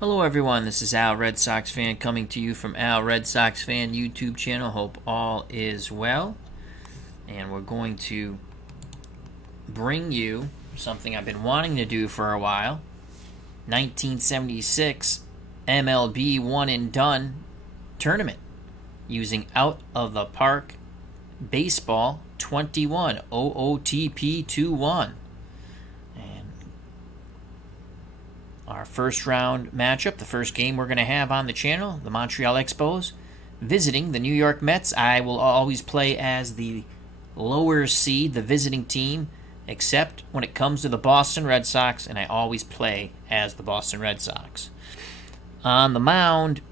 Hello everyone, this is Al Red Sox Fan coming to you from Al Red Sox Fan YouTube channel. Hope all is well. And we're going to bring you something I've been wanting to do for a while. 1976 MLB one and done tournament using Out of the Park Baseball 21 OOTP21. Our first round matchup, the first game we're going to have on the channel, the Montreal Expos visiting the New York Mets. I will always play as the lower seed, the visiting team, except when it comes to the Boston Red Sox, and I always play as the Boston Red Sox. On the mound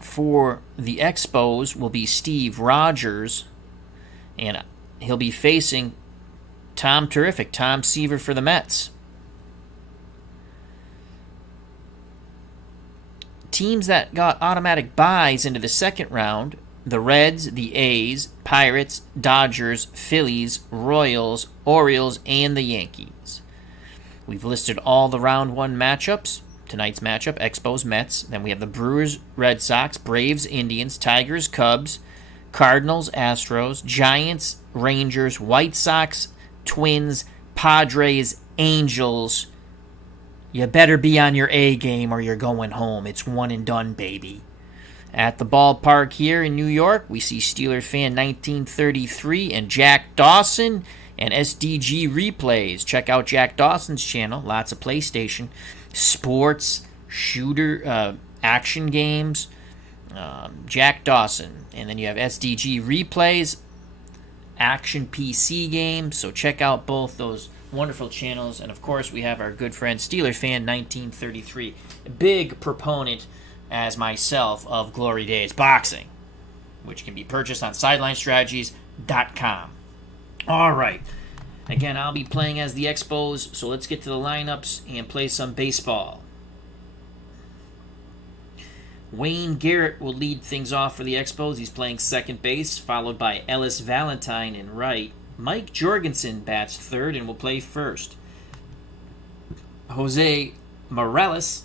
for the Expos will be Steve Rogers, and he'll be facing Tom Seaver for the Mets. Teams that got automatic buys into the second round: the Reds, the A's, Pirates, Dodgers, Phillies, Royals, Orioles, and the Yankees. We've listed all the round one matchups. Tonight's matchup, Expos, Mets. Then we have the Brewers, Red Sox, Braves, Indians, Tigers, Cubs, Cardinals, Astros, Giants, Rangers, White Sox, Twins, Padres, Angels. You better be on your A game or you're going home. It's one and done, baby. At the ballpark here in New York, we see Steeler Fan 1933 and Jack Dawson and SDG Replays. Check out Jack Dawson's channel. Lots of PlayStation, sports, shooter, action games. Jack Dawson. And then you have SDG Replays, action PC games. So check out both those wonderful channels. And of course we have our good friend Steeler Fan 1933, a big proponent as myself of Glory Days Boxing, which can be purchased on sidelinestrategies.com. All right, again, I'll be playing as the Expos, so let's get to the lineups and play some baseball. Wayne Garrett will lead things off for the Expos. He's playing second base, followed by Ellis Valentine in right. Mike Jorgensen bats third and will play first. Jose Morales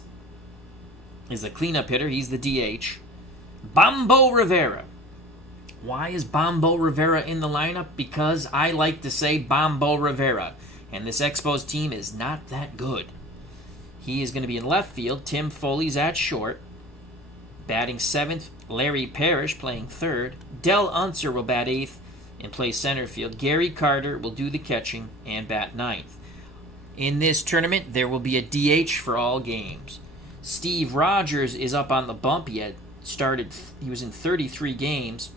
is the cleanup hitter. He's the DH. Bombo Rivera. Why is Bombo Rivera in the lineup? Because I like to say Bombo Rivera. And this Expos team is not that good. He is going to be in left field. Tim Foley's at short. Batting seventh, Larry Parrish playing third. Del Unser will bat eighth and play center field. Gary Carter will do the catching and bat ninth. In this tournament, there will be a DH for all games. Steve Rogers is up on the bump. He was in 33 games,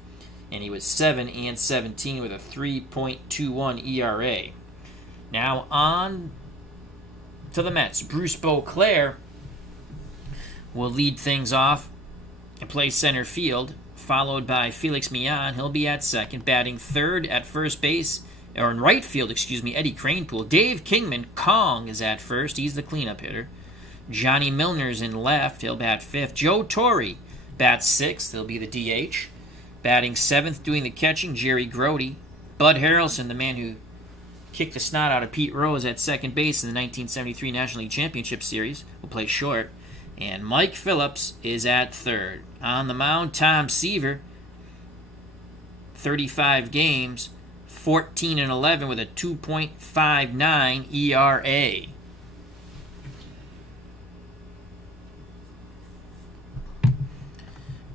and he was 7-17 with a 3.21 ERA. Now on to the Mets. Bruce Beauclair will lead things off and play center field, followed by Felix Millan. He'll be at second. Batting third at first base, or in right field, Eddie Kranepool. Dave Kingman, Kong, is at first. He's the cleanup hitter. Johnny Milner's in left. He'll bat fifth. Joe Torre bats sixth. He'll be the DH. Batting seventh, doing the catching, Jerry Grody. Bud Harrelson, the man who kicked the snot out of Pete Rose at second base in the 1973 National League Championship Series, will play short. And Mike Phillips is at third. On the mound, Tom Seaver, 35 games, 14-11 with a 2.59 ERA.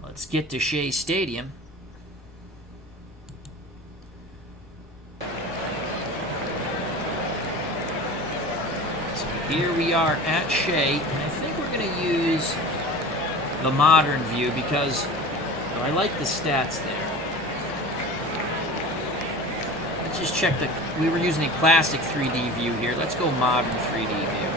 Let's get to Shea Stadium. So here we are at Shea, and I think we're going to use the modern view because I like the stats there. Let's just check we were using a classic 3D view here. Let's go modern 3D view.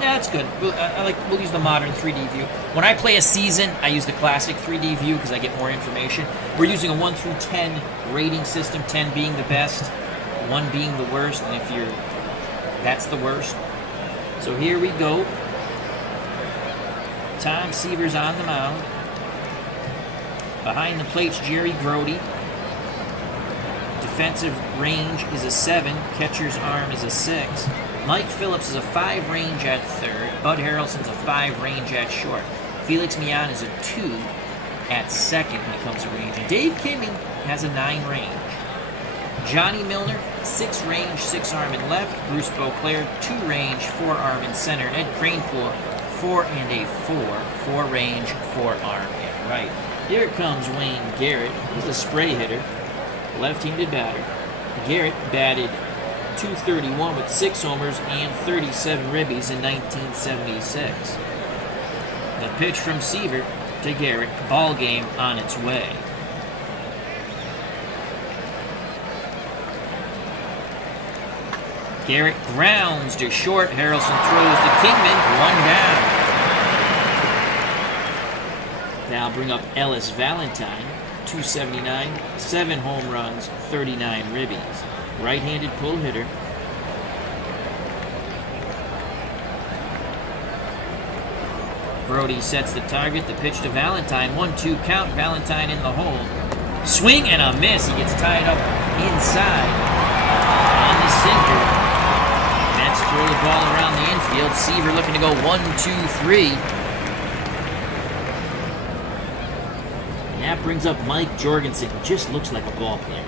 Yeah, that's good. We'll use the modern 3D view. When I play a season, I use the classic 3D view because I get more information. We're using a 1 through 10 rating system, 10 being the best, 1 being the worst, and that's the worst. So here we go. Tom Seaver's on the mound. Behind the plate's Jerry Grody. defensive range is a 7. Catcher's arm is a 6. Mike Phillips is a 5 range at third. Bud Harrelson's a 5 range at short. Felix Millan is a 2 at second when it comes to range. And Dave Kimming has a 9 range. Johnny Milner, 6 range, 6 arm in left. Bruce Beauclair, 2 range, 4 arm in center. Ed Kranepool, 4 and a 4. 4 range, 4 arm in right. Here comes Wayne Garrett. He's a spray hitter, left-handed batter. Garrett batted .231 with 6 homers and 37 ribbies in 1976. The pitch from Seaver to Garrett. Ball game on its way. Garrett grounds to short. Harrelson throws to Kingman. 1 down. Now bring up Ellis Valentine. .279, 7 home runs, 39 ribbies. Right-handed pull hitter. Brody sets the target. The pitch to Valentine. 1-2 count. Valentine in the hole. Swing and a miss. He gets tied up inside on the sinker. Mets throw the ball around the infield. Seaver looking to go 1-2-3. That brings up Mike Jorgensen, who just looks like a ball player.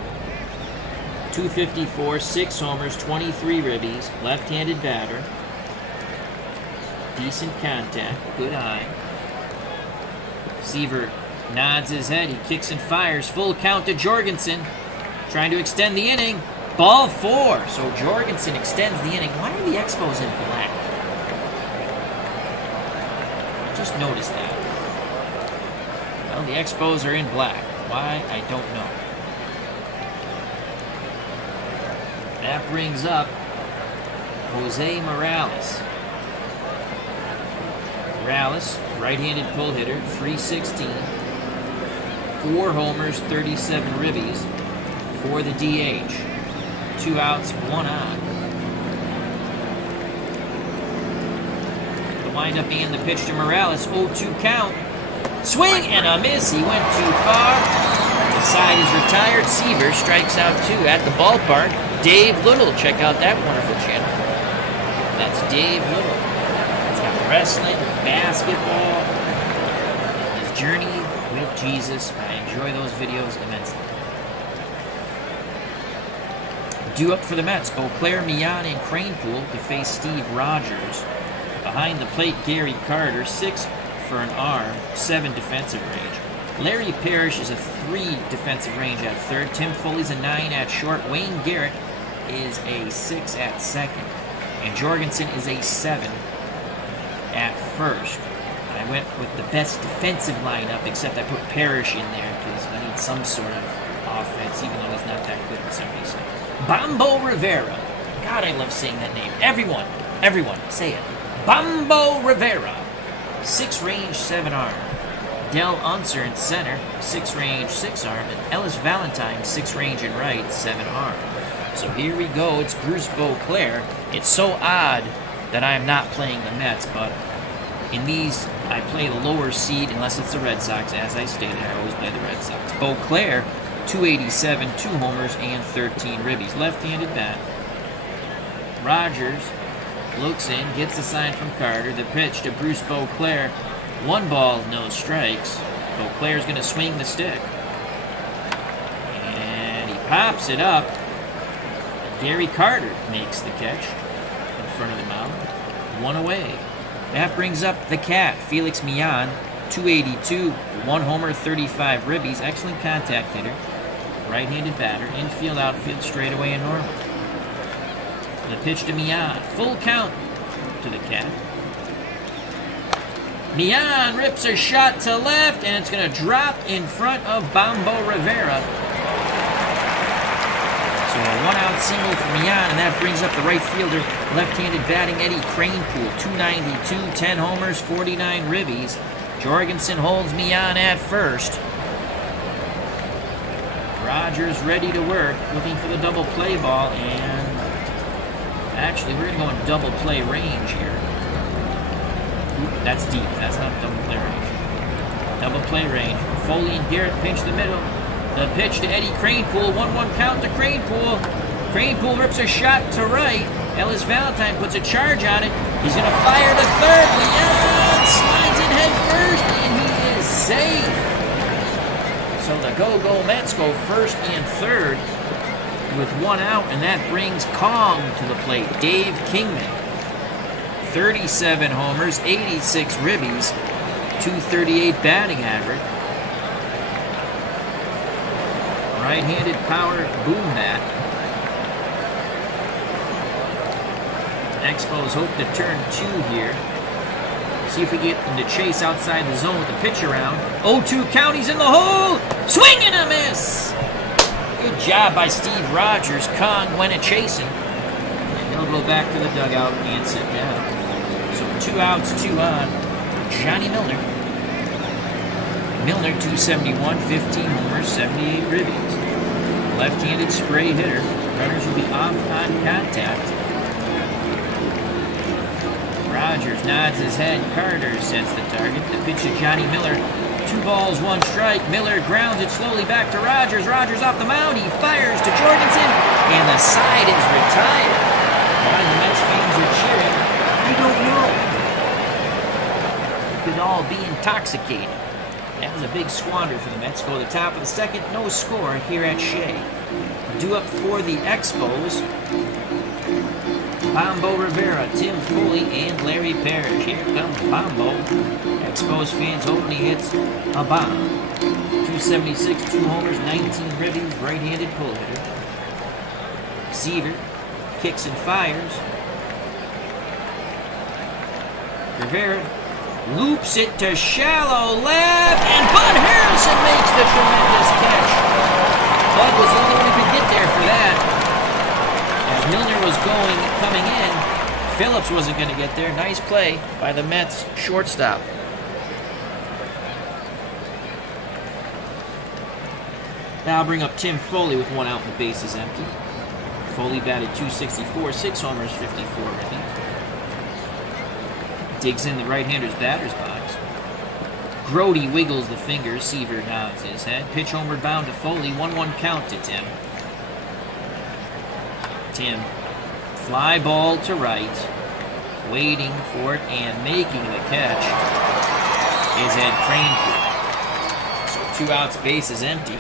.254, 6 homers, 23 ribbies, left-handed batter. Decent contact, good eye. Seaver nods his head, he kicks and fires. Full count to Jorgensen, trying to extend the inning. Ball 4, so Jorgensen extends the inning. Why are the Expos in black? I just noticed that. Well, the Expos are in black. Why? I don't know. That brings up Jose Morales. Morales, right-handed pull hitter, .316. 4 homers, 37 ribbies for the DH. 2 outs, 1 on. The windup and the pitch to Morales. 0-2 count. Swing and a miss. He went too far. The side is retired. Seaver strikes out 2 at the ballpark. Dave Little. Check out that wonderful channel. That's Dave Little. It's got wrestling, basketball, his journey with Jesus. I enjoy those videos immensely. Due up for the Mets, Beauclair, Millan, and Kranepool to face Steve Rogers. Behind the plate, Gary Carter, 6 for an arm, 7 defensive range. Larry Parrish is a 3 defensive range at third. Tim Foley's a 9 at short. Wayne Garrett is a 6 at second. And Jorgensen is a 7 at first. I went with the best defensive lineup, except I put Parrish in there because we need some sort of offense, even though he's not that good in some reason. Bombo Rivera. God, I love saying that name. Everyone, say it. Bombo Rivera. 6 range, 7 arm. Del Unser in center, 6 range, 6 arm. And Ellis Valentine, 6 range in right, 7 arm. So here we go. It's Bruce Beauclair. It's so odd that I am not playing the Mets, but in these, I play the lower seed unless it's the Red Sox. As I stated, I always play the Red Sox. Beauclair, 287, 2 homers, and 13 ribbies. Left-handed bat. Rogers looks in, gets a sign from Carter. The pitch to Bruce Beauclair. 1 ball, no strikes. Beauclair's going to swing the stick. And he pops it up. Gary Carter makes the catch in front of the mound. 1 away. That brings up the Cat, Felix Millan, 282, 1 homer, 35 ribbies. Excellent contact hitter. Right-handed batter. Infield, outfield, straightaway, and normal. The pitch to Millan. Full count to the Cat. Millan rips a shot to left, and it's going to drop in front of Bombo Rivera. So a 1-out single for Millan, and that brings up the right fielder, left-handed batting Eddie Kranepool, 292, 10 homers, 49 ribbies. Jorgensen holds Millan at first. Rogers ready to work, looking for the double play ball, and actually we're going to go in double play range here. Oop, that's deep. That's not double play range. Double play range. Foley and Garrett pinch the middle. The pitch to Eddie Kranepool. 1-1 count to Kranepool. Kranepool rips a shot to right. Ellis Valentine puts a charge on it. He's going to fire to third. Leon slides in head first, and he is safe. So the Go-Go Mets go first and third with 1 out, and that brings Kong to the plate. Dave Kingman. 37 homers, 86 ribbies, 238 batting average. Right-handed power boom bat. Expos hope to turn 2 here. See if we get him to chase outside the zone with the pitch around. 0-2 count, he's in the hole! Swing and a miss! Good job by Steve Rogers. Kong went a chasing. And he'll go back to the dugout and sit down. So 2 outs, 2 on. Johnny Milner. Milner, 271, 15 homers, 78 ribbies. Left-handed spray hitter. Runners will be off on contact. Rogers nods his head. Carter sets the target. The pitch to Johnny Miller. 2 balls, 1 strike. Miller grounds it slowly back to Rogers. Rogers off the mound. He fires to Jorgensen. And the side is retired. Why the Mets fans are cheering, I don't know. They could all be intoxicated. That was a big squander for the Mets. Go to the top of the second. No score here at Shea. Due up for the Expos. Bombo Rivera, Tim Foley, and Larry Parrish. Here comes Bombo. Expos fans hoping he hits a bomb. 276, 2 homers, 19 ribbies, right-handed pull hitter. Seaver kicks and fires. Rivera loops it to shallow left, and Bud Harrelson makes the tremendous catch. Bud was the only one who could get there for that. As Milner was coming in, Phillips wasn't going to get there. Nice play by the Mets shortstop. Now I'll bring up Tim Foley with 1 out and the bases empty. Foley batted .264, 6 homers, 54 ribbies. Digs in the right-hander's batter's box. Grody wiggles the fingers. Seaver nods his head. Pitch homeward bound to Foley. 1-1 count to Tim. Tim. Fly ball to right. Waiting for it and making the catch is Ed Kranepool. So 2 outs, bases empty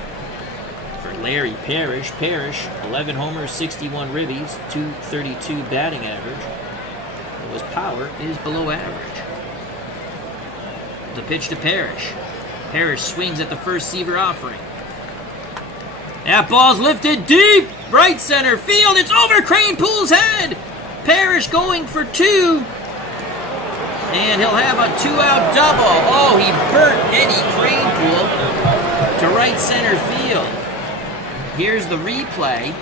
for Larry Parrish. Parrish, 11 homers, 61 ribbies, .232 batting average. His power is below average. The pitch to Parrish. Parrish swings at the first Seaver offering. That ball's lifted deep, right center field. It's over Kranepool's head. Parrish going for 2. And he'll have a 2-out double. Oh, he burnt Eddie Kranepool to right center field. Here's the replay.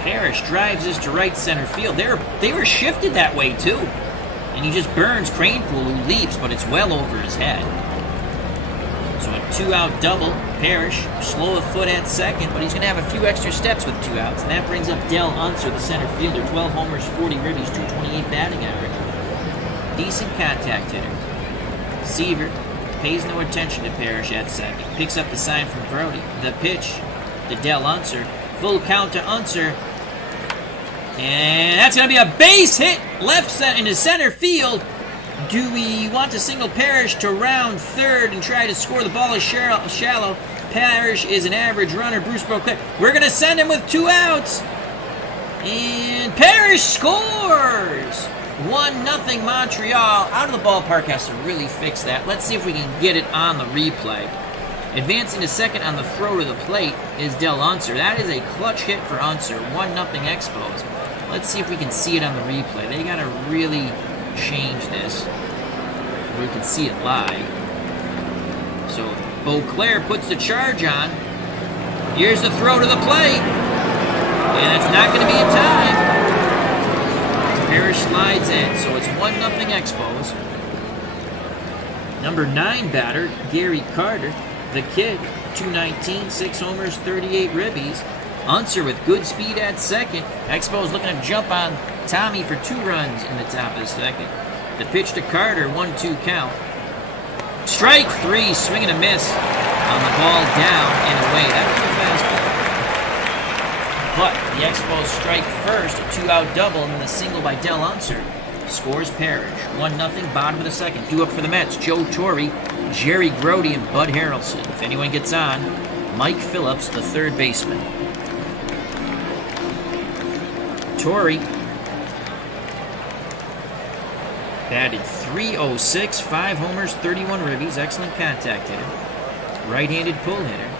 Parrish drives this to right center field. They were shifted that way too. And he just burns Kranepool, who leaps, but it's well over his head. So a 2-out double. Parrish, slow of foot at second, but he's going to have a few extra steps with 2 outs. And that brings up Del Unser, the center fielder. 12 homers, 40 ribbies, .228 batting average. Decent contact hitter. Seaver pays no attention to Parrish at second. Picks up the sign from Brody. The pitch to Del Unser. Full count to Unser. And that's going to be a base hit left into center field. Do we want to single Parrish to round third and try to score? The ball is shallow. Parrish is an average runner. Bruce Beauclair. We're going to send him with 2 outs. And Parrish scores! 1-0 Montreal. Out of the ballpark has to really fix that. Let's see if we can get it on the replay. Advancing to second on the throw to the plate is Del Unser. That is a clutch hit for Unser. 1-0 Expos. Let's see if we can see it on the replay. They got to really change this where we can see it live. So Beauclair puts the charge on. Here's the throw to the plate. And it's not going to be in time. Parrish slides in, so it's 1-0 Expos. Number 9 batter, Gary Carter. The kid, 219, 6 homers, 38 ribbies. Unser with good speed at second. Expos looking to jump on Tommy for 2 runs in the top of the second. The pitch to Carter, 1-2 count. Strike 3, swing and a miss on the ball down and away. That was a fastball. But the Expos strike first, a 2-out double, and then a single by Del Unser. Scores Parrish. 1-0, bottom of the second. Due up for the Mets, Joe Torre, Jerry Grody, and Bud Harrelson. If anyone gets on, Mike Phillips, the third baseman. Torre batted .306, 5 homers, 31 ribbies, excellent contact hitter. Right-handed pull hitter.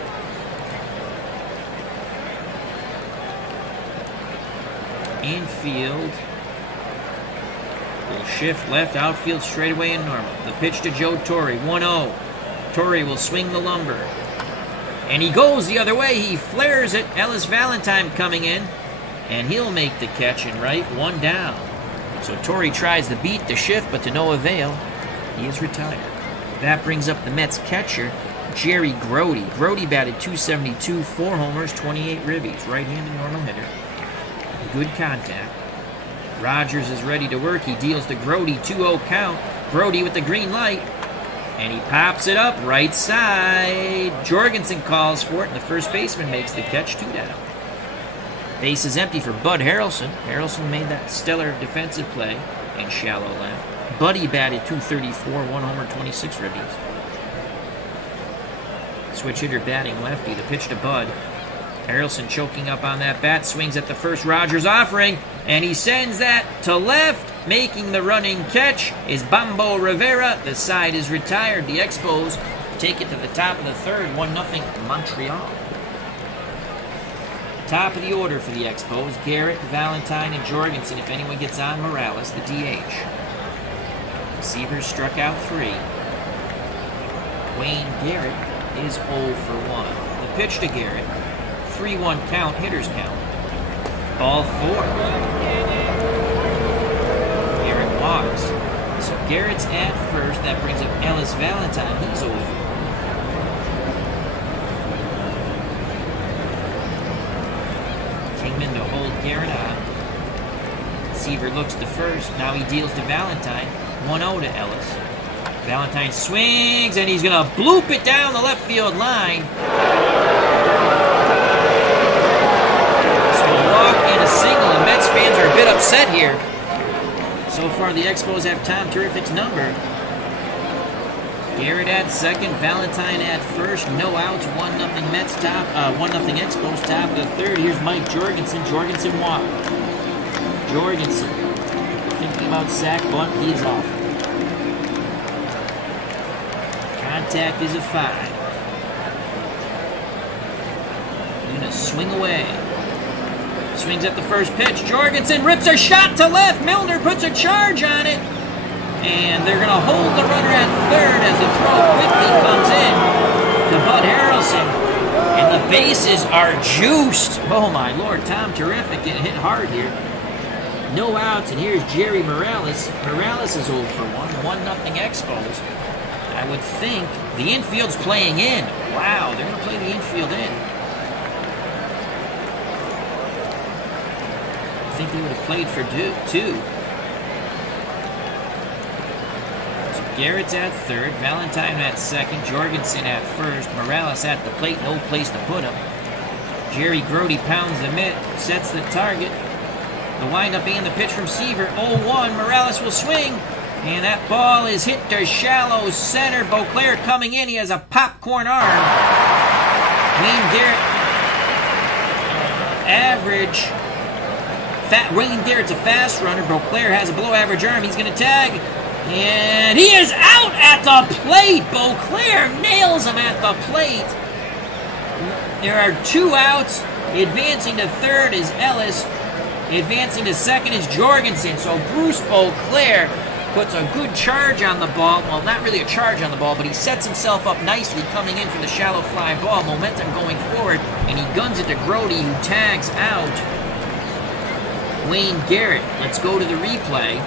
Infield will shift left, outfield straightaway and normal. The pitch to Joe Torre, 1-0. Torre will swing the lumber. And he goes the other way. He flares it. Ellis Valentine coming in. And he'll make the catch in right, 1 down. So Torre tries the beat, the shift, but to no avail. He is retired. That brings up the Mets catcher, Jerry Grody. Grody batted .272, 4 homers, 28 ribbies. Right-handed normal hitter. Good contact. Rogers is ready to work. He deals to Grody, 2-0 count. Grody with the green light. And he pops it up right side. Jorgensen calls for it, and the first baseman makes the catch, 2 down. Base is empty for Bud Harrelson. Harrelson made that stellar defensive play in shallow left. Buddy batted .234, 1 homer, 26 ribbies. Switch hitter batting lefty. The pitch to Bud. Harrelson choking up on that bat. Swings at the first Rogers offering. And he sends that to left. Making the running catch is Bambo Rivera. The side is retired. The Expos take it to the top of the third. 1-0 Montreal. Top of the order for the Expos. Garrett, Valentine, and Jorgensen. If anyone gets on, Morales, the DH. Seaver struck out 3. Wayne Garrett is 0 for 1. The pitch to Garrett. 3-1 count, hitter's count. Ball 4. Garrett walks. So Garrett's at first. That brings up Ellis Valentine. He's 0 for 1. Kingman to hold Garrett on. Seaver looks to first. Now he deals to Valentine. 1-0 to Ellis. Valentine swings, and he's going to bloop it down the left field line. So a walk and a single. The Mets fans are a bit upset here. So far, the Expos have Tom Terrific's number. Garrett at second, Valentine at first, no outs, 1-0 Mets top, 1-0 Expos top of the third. Here's Mike Jorgensen. Jorgensen walk. Jorgensen thinking about sack bunt. He is off. Contact is a 5. Gonna swing away. Swings at the first pitch. Jorgensen rips a shot to left. Milner puts a charge on it. And they're going to hold the runner at third as the throw quickly comes in to Bud Harrelson. And the bases are juiced. Oh, my Lord. Tom Terrific getting hit hard here. No outs, and here's Jerry Morales. Morales is 0 for 1. 1-0 Expos. I would think the infield's playing in. Wow, they're going to play the infield in. I think they would have played for 2. Garrett's at third, Valentine at second, Jorgensen at first, Morales at the plate, no place to put him. Jerry Grody pounds the mitt, sets the target. The windup and the pitch from Seaver, 0-1, Morales will swing, and that ball is hit to shallow center. Beauclair coming in, he has a popcorn arm. Wayne Garrett, average. Wayne Garrett's a fast runner, Beauclair has a below average arm, he's going to tag. And he is out at the plate. Beauclair nails him at the plate. There are 2 outs. Advancing to third is Ellis. Advancing to second is Jorgensen. So Bruce Beauclair puts a good charge on the ball. Well, not really a charge on the ball, but he sets himself up nicely coming in for the shallow fly ball. Momentum going forward. And he guns it to Grody, who tags out Wayne Garrett. Let's go to the replay.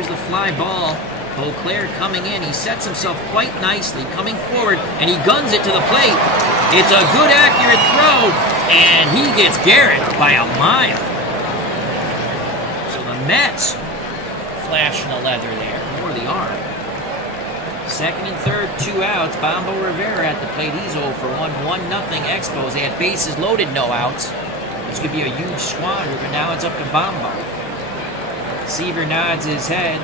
The fly ball. Beauclair coming in. He sets himself quite nicely, coming forward, and he guns it to the plate. It's a good, accurate throw, and he gets Garrett by a mile. Mets flashing the leather there, or the arm. Second and third, 2 outs. Bombo Rivera at the plate. He's 0 for 1. 1-0 Expos. They had bases loaded, no outs. This could be a huge squander, but now it's up to Bombo. Seaver nods his head.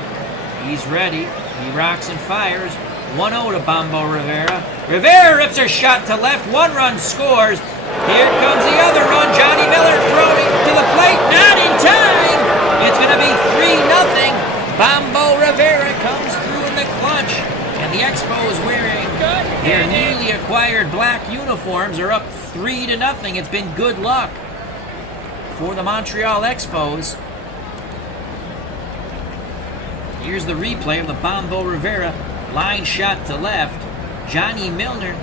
He's ready. He rocks and fires. 1-0 to Bombo Rivera. Rivera rips a shot to left. 1 run scores. Here comes the other run. Johnny Miller throwing to the plate. Not in time. It's going to be 3-0. Bombo Rivera comes through in the clutch. And the Expos, wearing their newly acquired black uniforms, are up 3-0. It's been good luck for the Montreal Expos. Here's the replay of the Bombo Rivera line shot to left. Johnny Milner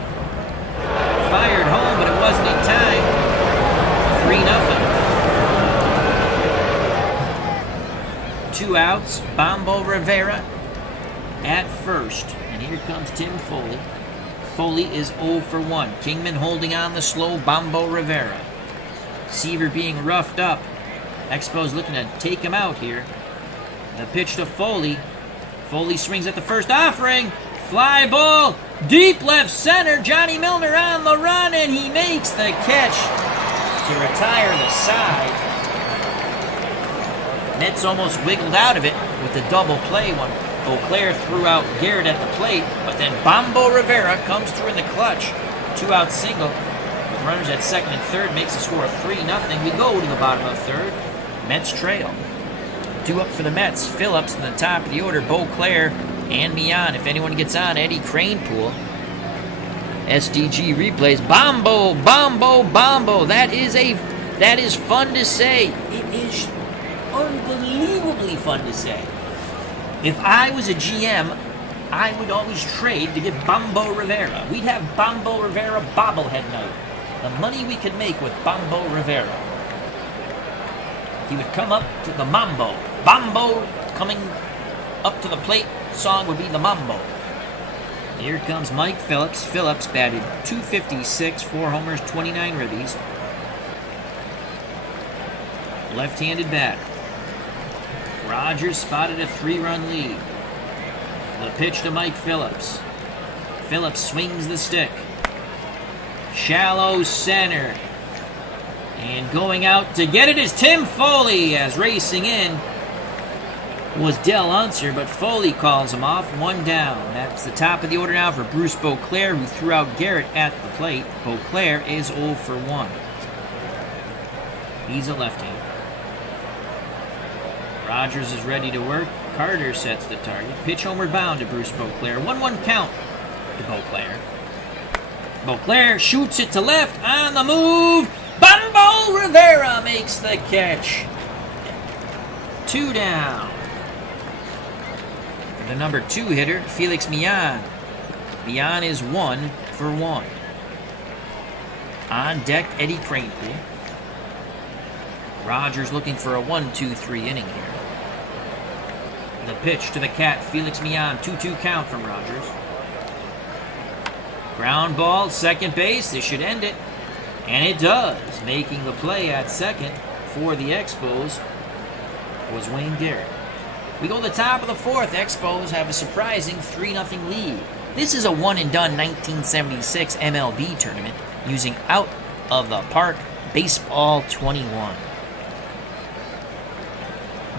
fired home, but it wasn't in time. 3-0. 2 outs. Bombo Rivera at first. And here comes Tim Foley. Foley is 0 for 1. Kingman holding on the slow Bombo Rivera. Seaver being roughed up. Expos looking to take him out here. The pitch to Foley. Foley swings at the first offering. Fly ball. Deep left center. Johnny Milner on the run, and he makes the catch to retire the side. Mets almost wiggled out of it with the double play when Beauclair threw out Garrett at the plate, but then Bombo Rivera comes through in the clutch. 2-out single. Runners at second and third makes the score 3-0. We go to the bottom of the third. Mets trail. 2 up for the Mets. Phillips in the top of the order. Beauclair and Mian. If anyone gets on, Eddie Cranepool. SDG replays. Bombo, Bombo, Bombo. That is fun to say. It is unbelievably fun to say. If I was a GM, I would always trade to get Bombo Rivera. We'd have Bombo Rivera bobblehead night. The money we could make with Bombo Rivera. He would come up to the Mambo. Bombo coming up to the plate. Song would be the Mambo. Here comes Mike Phillips. Phillips batted .256, 4 homers, 29 ribbies. Left-handed batter. Rogers spotted a 3-run lead. The pitch to Mike Phillips. Phillips swings the stick. Shallow center. And going out to get it is Tim Foley, as racing in was Del Unser, but Foley calls him off. 1 down. That's the top of the order now for Bruce Beauclair, who threw out Garrett at the plate. Beauclair is 0 for 1. He's a left-hander. Rogers is ready to work. Carter sets the target. Pitch homeward bound to Bruce Beauclair. 1-1 count to Beauclair. Beauclair shoots it to left. On the move. Bombo Rivera makes the catch. 2 down. For the number 2 hitter, Felix Mian. Mian is 1 for 1. On deck, Eddie Cranepool. Rogers looking for a 1-2-3 inning here. The pitch to the Cat, Felix Mian. 2-2 count from Rogers. Ground ball, second base. This should end it. And it does. Making the play at second for the Expos was Wayne Garrett. We go to the top of the fourth. Expos have a surprising 3-0 lead. This is a one-and-done 1976 MLB tournament using Out of the Park Baseball 21.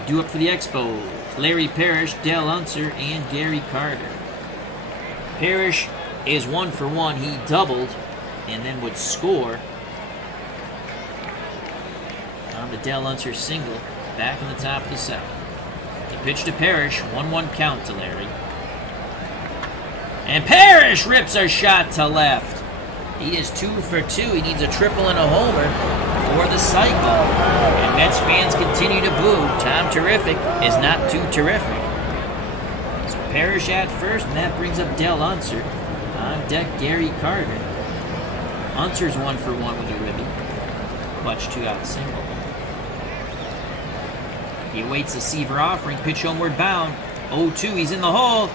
Due up for the Expos, Larry Parrish, Del Unser, and Gary Carter. Parrish is 1 for 1. He doubled and then would score on the Del Unser single back in the top of the second. The pitch to Parrish, 1-1 count to Larry. And Parrish rips a shot to left. He is 2 for 2. He needs a triple and a homer for the cycle. And Mets fans continue to boo. Tom Terrific is not too terrific. So Parrish at first, and that brings up Del Unser. On deck, Gary Carter. Unser's 1 for 1 with a ribby. Clutch 2-out single. He awaits the Seaver offering. Pitch homeward bound. 0-2. He's in the hole.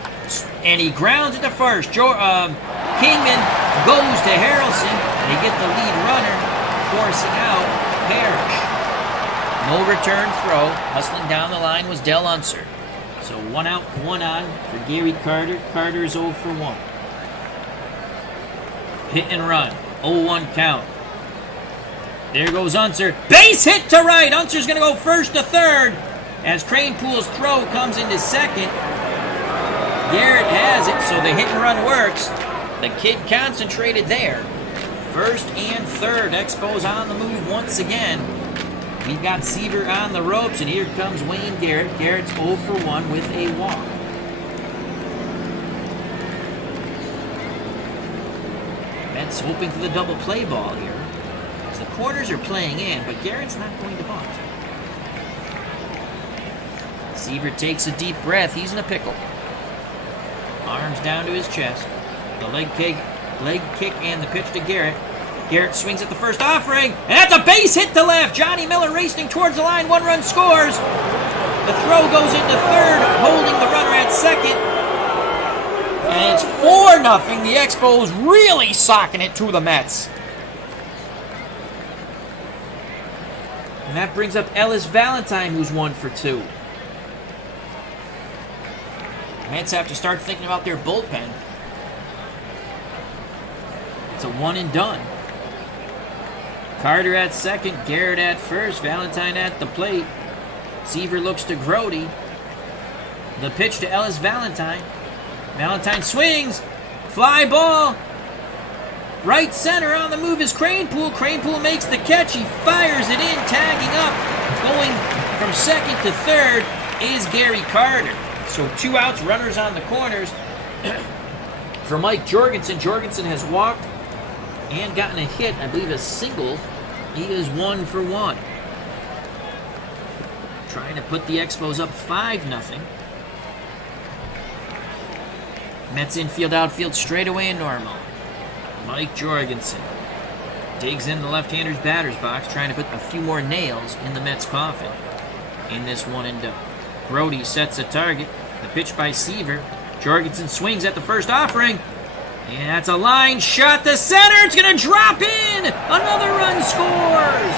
And he grounds it to first. Kingman goes to Harrelson. They get the lead runner, forcing out Parrish. No return throw. Hustling down the line was Del Unser. So 1 out, 1 on for Gary Carter. Carter's 0 for 1. Hit and run. 0-1 count. There goes Unser. Base hit to right. Unser's going to go first to third as Kranepool's throw comes into second. Garrett has it, so the hit and run works. The kid concentrated there. First and third. Expos on the move once again. We've got Seaver on the ropes, and here comes Wayne Garrett. Garrett's 0 for 1 with a walk. Mets hoping for the double play ball here. As the corners are playing in, but Garrett's not going to bunt. Seaver takes a deep breath. He's in a pickle. Arms down to his chest. The leg kick and the pitch to Garrett. Garrett swings at the first offering, and that's a base hit to left. Johnny Miller racing towards the line. 1 run scores. The throw goes into third, holding the runner at second. And it's 4-0. The Expos really socking it to the Mets. And that brings up Ellis Valentine, who's 1 for 2. Mets have to start thinking about their bullpen. It's a 1 and done. Carter at second, Garrett at first, Valentine at the plate. Seaver looks to Grody. The pitch to Ellis Valentine. Valentine swings. Fly ball. Right center on the move is Kranepool. Kranepool makes the catch. He fires it in, tagging up. Going from second to third is Gary Carter. So 2 outs, runners on the corners. For Mike Jorgensen, Jorgensen has walked and gotten a hit, I believe a single. He is 1 for 1. Trying to put the Expos up 5-0. Mets infield, outfield, straightaway and normal. Mike Jorgensen digs in the left-hander's batter's box, trying to put a few more nails in the Mets' coffin in this 1 and done. Grody sets a target. The pitch by Seaver. Jorgensen swings at the first offering. And that's a line shot to center. It's going to drop in. Another run scores.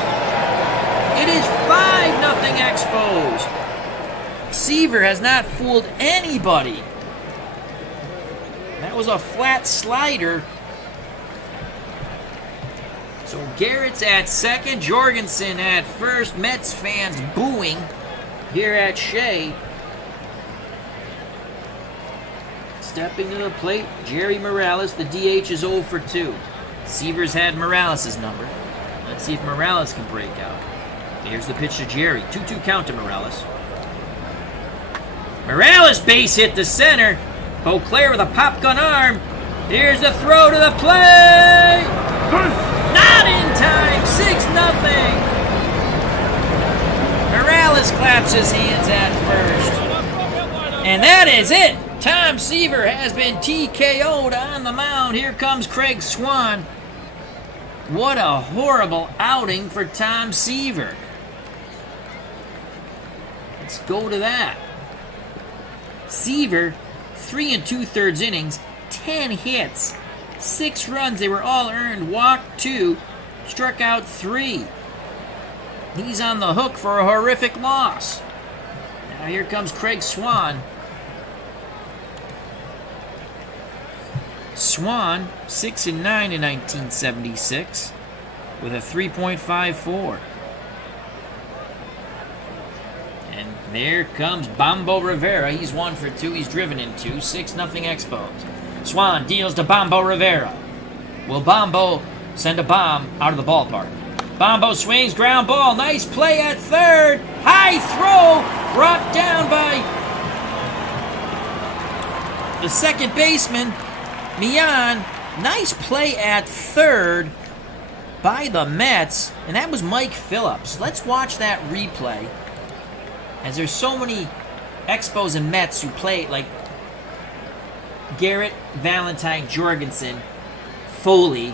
It is 5-0 Expos. Seaver has not fooled anybody. That was a flat slider. So Garrett's at second. Jorgensen at first. Mets fans booing here at Shea. Stepping to the plate, Jerry Morales. The DH is 0 for 2. Seaver's had Morales' number. Let's see if Morales can break out. Here's the pitch to Jerry. 2-2 count to Morales. Morales base hit to center. Beauclair with a pop gun arm. Here's the throw to the plate. Not in time. 6-0. Morales claps his hands at first. And that is it. Tom Seaver has been TKO'd on the mound. Here comes Craig Swan. What a horrible outing for Tom Seaver. Let's go to that. Seaver, 3 2/3 innings, 10 hits, 6 runs. They were all earned. Walked 2, struck out 3. He's on the hook for a horrific loss. Now here comes Craig Swan. Swan, 6-9 in 1976, with a 3.54. And there comes Bombo Rivera. He's 1 for 2. He's driven in 2. 6-0 Expos. Swan deals to Bombo Rivera. Will Bombo send a bomb out of the ballpark? Bombo swings, ground ball. Nice play at third. High throw, brought down by the second baseman, Mian. Nice play at third by the Mets, and that was Mike Phillips. Let's watch that replay, as there's so many Expos and Mets who play like Garrett, Valentine, Jorgensen, Foley.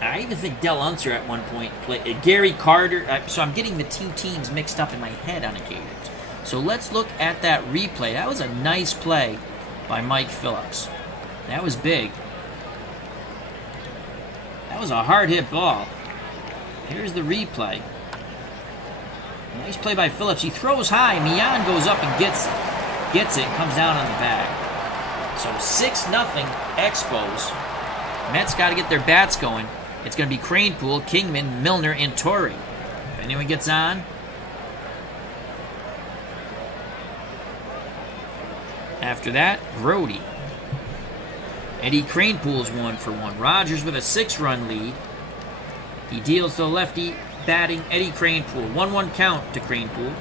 I even think Del Unser at one point played. Gary Carter. So I'm getting the two teams mixed up in my head on occasions. So let's look at that replay. That was a nice play by Mike Phillips. That was big. That was a hard hit ball. Here's the replay. Nice play by Phillips. He throws high. Mian goes up and gets it. Comes down on the bag. So 6-0 Expos. Mets got to get their bats going. It's going to be Cranepool, Kingman, Milner, and Torrey. If anyone gets on. After that, Grody. Eddie Cranepool's 1-for-1. Rogers with a 6-run lead. He deals to the lefty batting Eddie Cranepool. 1-1 count to Cranepool.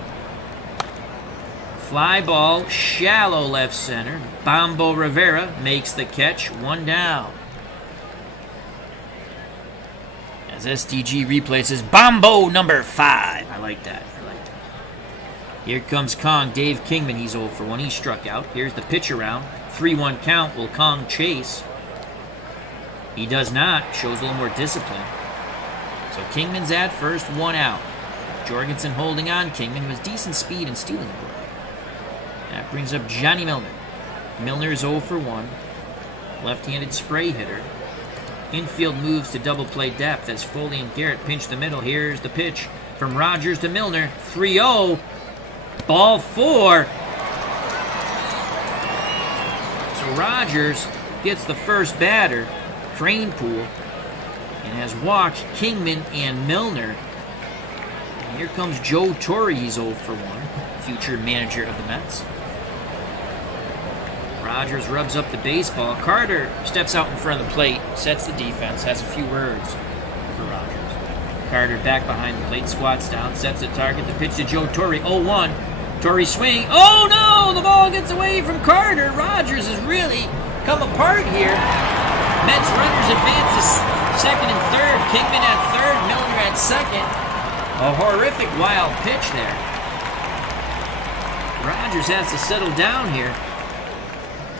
Fly ball, shallow left center. Bombo Rivera makes the catch. 1 down. As SDG replaces Bombo number 5. I like that. Here comes Kong. Dave Kingman, he's 0-for-1. He struck out. Here's the pitch around. 3-1 count. Will Kong chase? He does not. Shows a little more discipline. So Kingman's at first, 1 out. Jorgensen holding on. Kingman was decent speed and stealing the ball. That brings up Johnny Milner. Milner is 0-for-1. Left-handed spray hitter. Infield moves to double play depth as Foley and Garrett pinch the middle. Here's the pitch from Rogers to Milner. 3-0. Ball 4. So Rogers gets the first batter, Cranepool, and has walked Kingman and Milner. And here comes Joe Torre. He's 0-for-1, future manager of the Mets. Rogers rubs up the baseball. Carter steps out in front of the plate, sets the defense, has a few words for Rogers. Carter back behind the plate, squats down, sets the target. The pitch to Joe Torre, 0-1. Torre swing. Oh no! The ball gets away from Carter. Rogers has really come apart here. Mets runners advance to second and third. Kingman at third, Milner at second. A horrific wild pitch there. Rogers has to settle down here.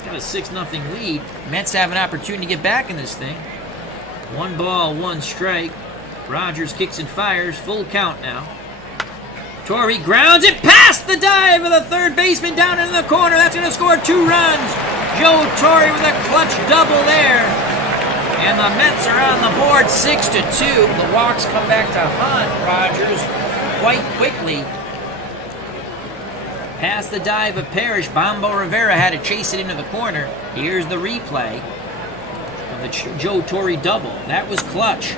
Got a 6-0 lead. Mets have an opportunity to get back in this thing. 1 ball, 1 strike. Rogers kicks and fires. Full count now. Torrey grounds it past the dive of the third baseman down in the corner. That's going to score 2 runs. Joe Torrey with a clutch double there. And the Mets are on the board 6-2. The walks come back to haunt Rogers quite quickly. Past the dive of Parrish, Bombo Rivera had to chase it into the corner. Here's the replay of the Joe Torre double. That was clutch.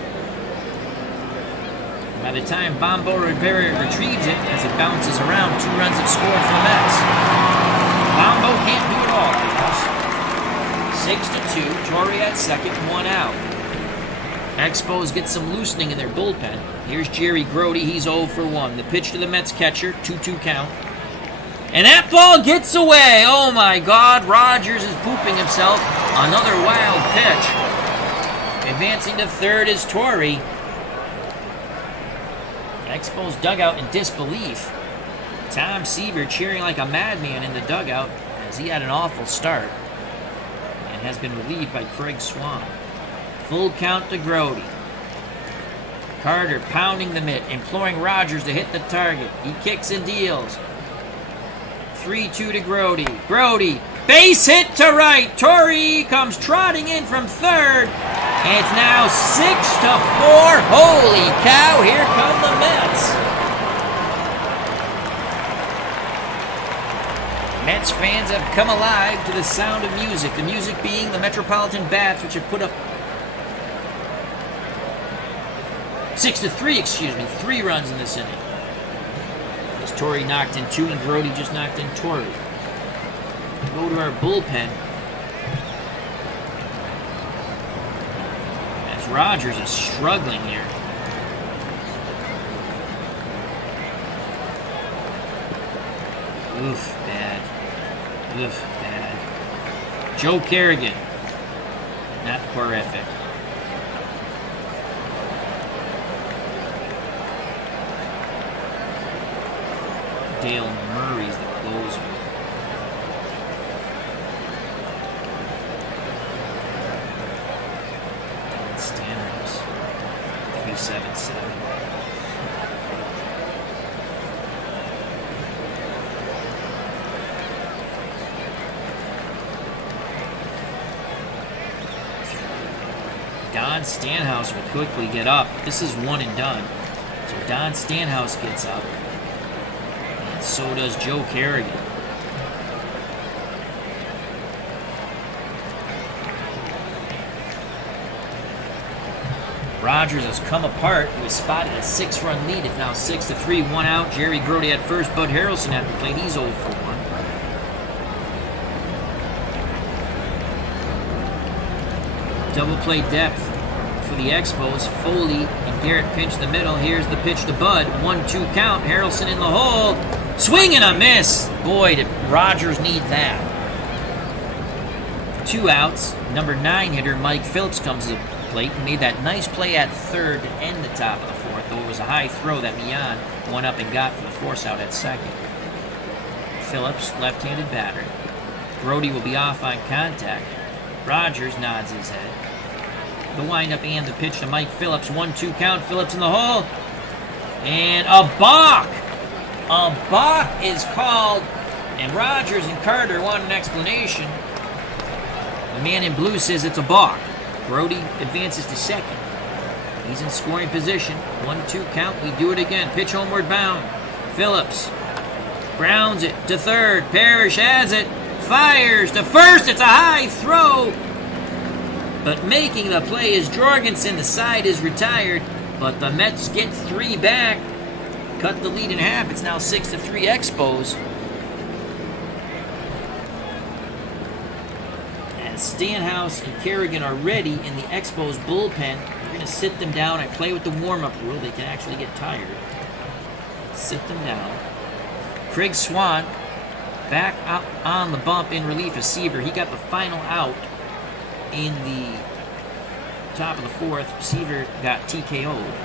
By the time Bombo Rivera retrieves it, as it bounces around, 2 runs have scored for the Mets. Bombo can't do it all. 6-2, Torre at second, 1 out. Expos get some loosening in their bullpen. Here's Jerry Grody, he's 0-for-1. The pitch to the Mets catcher, 2-2 count. And that ball gets away. Oh my God, Rogers is pooping himself. Another wild pitch. Advancing to third is Torrey. Expos dugout in disbelief. Tom Seaver cheering like a madman in the dugout as he had an awful start and has been relieved by Craig Swan. Full count to Grody. Carter pounding the mitt, imploring Rogers to hit the target. He kicks and deals. 3-2 to Grody. Grody, base hit to right. Torrey comes trotting in from third. And it's now 6-4. Holy cow, here come the Mets. Mets fans have come alive to the sound of music. The music being the Metropolitan Bats, which have put up 6-3, 3 runs in this inning. As Torrey knocked in 2 and Grody just knocked in Torrey. Go to our bullpen. As Rogers is struggling here. Oof, bad. Oof, bad. Joe Kerrigan. Not horrific. Dale Murray's the closer. Don Stanhouse, 377. Don Stanhouse will quickly get up. This is 1 and done. So Don Stanhouse gets up. So does Joe Kerrigan. Rogers has come apart. He was spotted a 6-run lead. It's now 6-3, 1 out. Jerry Grody at first. Bud Harrelson at the plate. He's 0 for 1. Double play depth for the Expos. Foley and Garrett pinch the middle. Here's the pitch to Bud. 1-2 count. Harrelson in the hole. Swing and a miss. Boy, did Rogers need that. 2 outs. Number 9 hitter Mike Phillips comes to the plate. He made that nice play at third to end the top of the fourth, though it was a high throw that Mian went up and got for the force out at second. Phillips, left-handed batter. Grody will be off on contact. Rogers nods his head. The windup and the pitch to Mike Phillips. 1-2 count. Phillips in the hole. And a balk! A balk is called, and Rogers and Carter want an explanation. The man in blue says it's a balk. Grody advances to second. He's in scoring position. 1-2 count. We do it again. Pitch homeward bound. Phillips grounds it to third. Parrish has it. Fires to first. It's a high throw. But making the play is Jorgensen. The side is retired. But the Mets get 3 back. Cut the lead in half. It's now 6-3 Expos. Stanhouse and Kerrigan are ready in the Expos bullpen. We're going to sit them down. I play with the warm-up rule. They can actually get tired. Sit them down. Craig Swan back up on the bump in relief of Seaver. He got the final out in the top of the fourth. Seaver got TKO'd.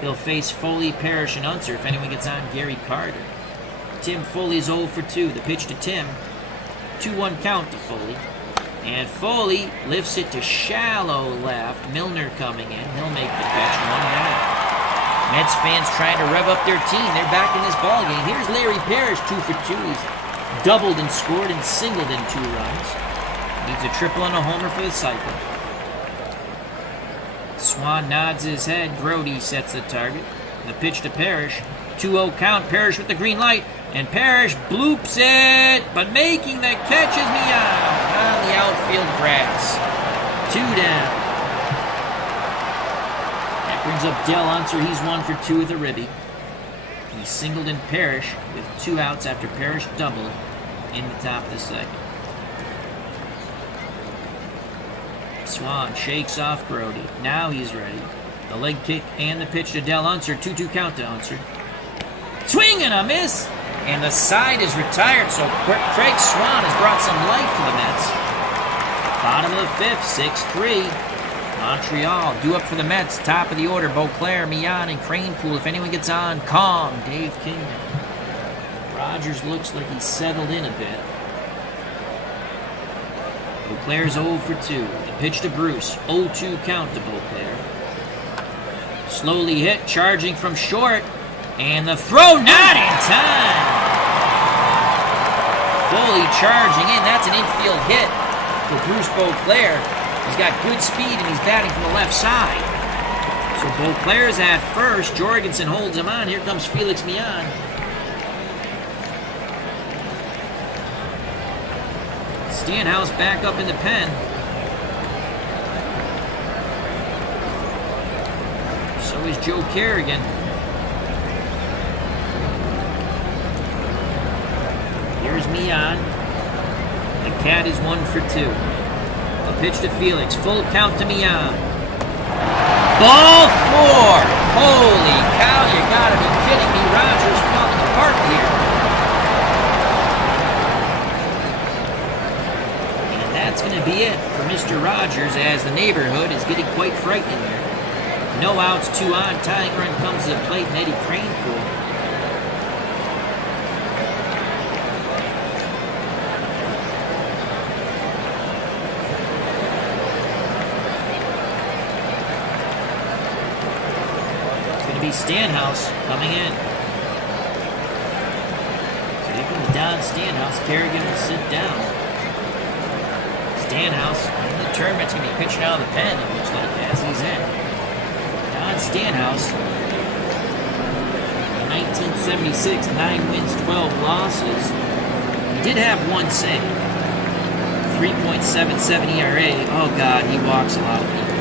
He'll face Foley, Parrish, and Unser. If anyone gets on, Gary Carter. Tim Foley's 0 for 2. The pitch to Tim. 2-1 count to Foley. And Foley lifts it to shallow left. Milner coming in. He'll make the catch. 1 down. Mets fans trying to rev up their team. They're back in this ballgame. Here's Larry Parrish, 2 for 2. He's doubled and scored and singled in 2 runs. Needs a triple and a homer for the cycle. Swan nods his head. Grody sets the target. The pitch to Parrish. 2-0 count. Parrish with the green light. And Parrish bloops it, but making the catch is Mian on the outfield grass. 2 down. That brings up Del Unser. He's 1 for 2 with a ribby. He singled in Parrish with 2 outs after Parrish doubled in the top of the second. Swan shakes off Grody. Now he's ready. The leg kick and the pitch to Del Unser. 2-2 count to Unser. Swing and a miss! And the side is retired, so Craig Swan has brought some life to the Mets. Bottom of the 5th, 6-3. Montreal due up for the Mets. Top of the order, Beauclair, Mian, and Cranepool. If anyone gets on, Kong, Dave Kingman. Rogers looks like he's settled in a bit. Beauclair's 0 for 2. The pitch to Bruce. 0-2 count to Beauclair. Slowly hit, charging from short. And the throw not in time. Foley charging in. That's an infield hit for Bruce Beauclair. He's got good speed and he's batting from the left side. So Beauclair's at first. Jorgensen holds him on. Here comes Felix Mian. Stanhouse back up in the pen. So is Joe Kerrigan. Here's Mian. The Cat is 1 for 2. A pitch to Felix. Full count to Mian. Ball 4. Holy cow, you gotta be kidding me. Rogers falling apart here. And that's going to be it for Mr. Rogers as the neighborhood is getting quite frightening here. No outs, 2 on. Tying run comes to the plate and Eddie Cranepool. Stanhouse coming in. So here comes Don Stanhouse. Kerrigan will sit down. Stanhouse in the tournament's going to be pitching out of the pen, it looks like, as he's in. Don Stanhouse. 1976, 9 wins, 12 losses. He did have one save. 3.77 ERA. Oh, God, he walks a lot of people.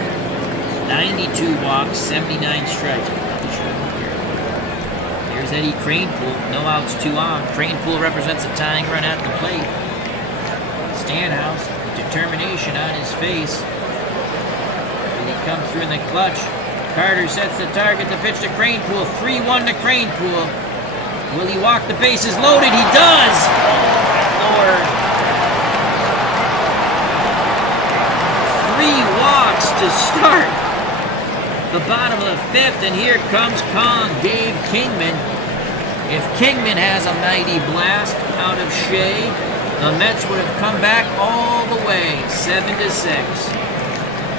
92 walks, 79 strikes. Here's Eddie Cranepool. No outs, 2 on. Cranepool represents a tying run at the plate. Stanhouse, determination on his face. And he comes through in the clutch. Carter sets the target, the pitch to Cranepool. 3-1 to Cranepool. Will he walk the bases loaded? He does! Lord. 3 walks to start the bottom of the 5th, and here comes Kong, Dave Kingman. If Kingman has a mighty blast out of Shea, the Mets would have come back all the way, 7-6.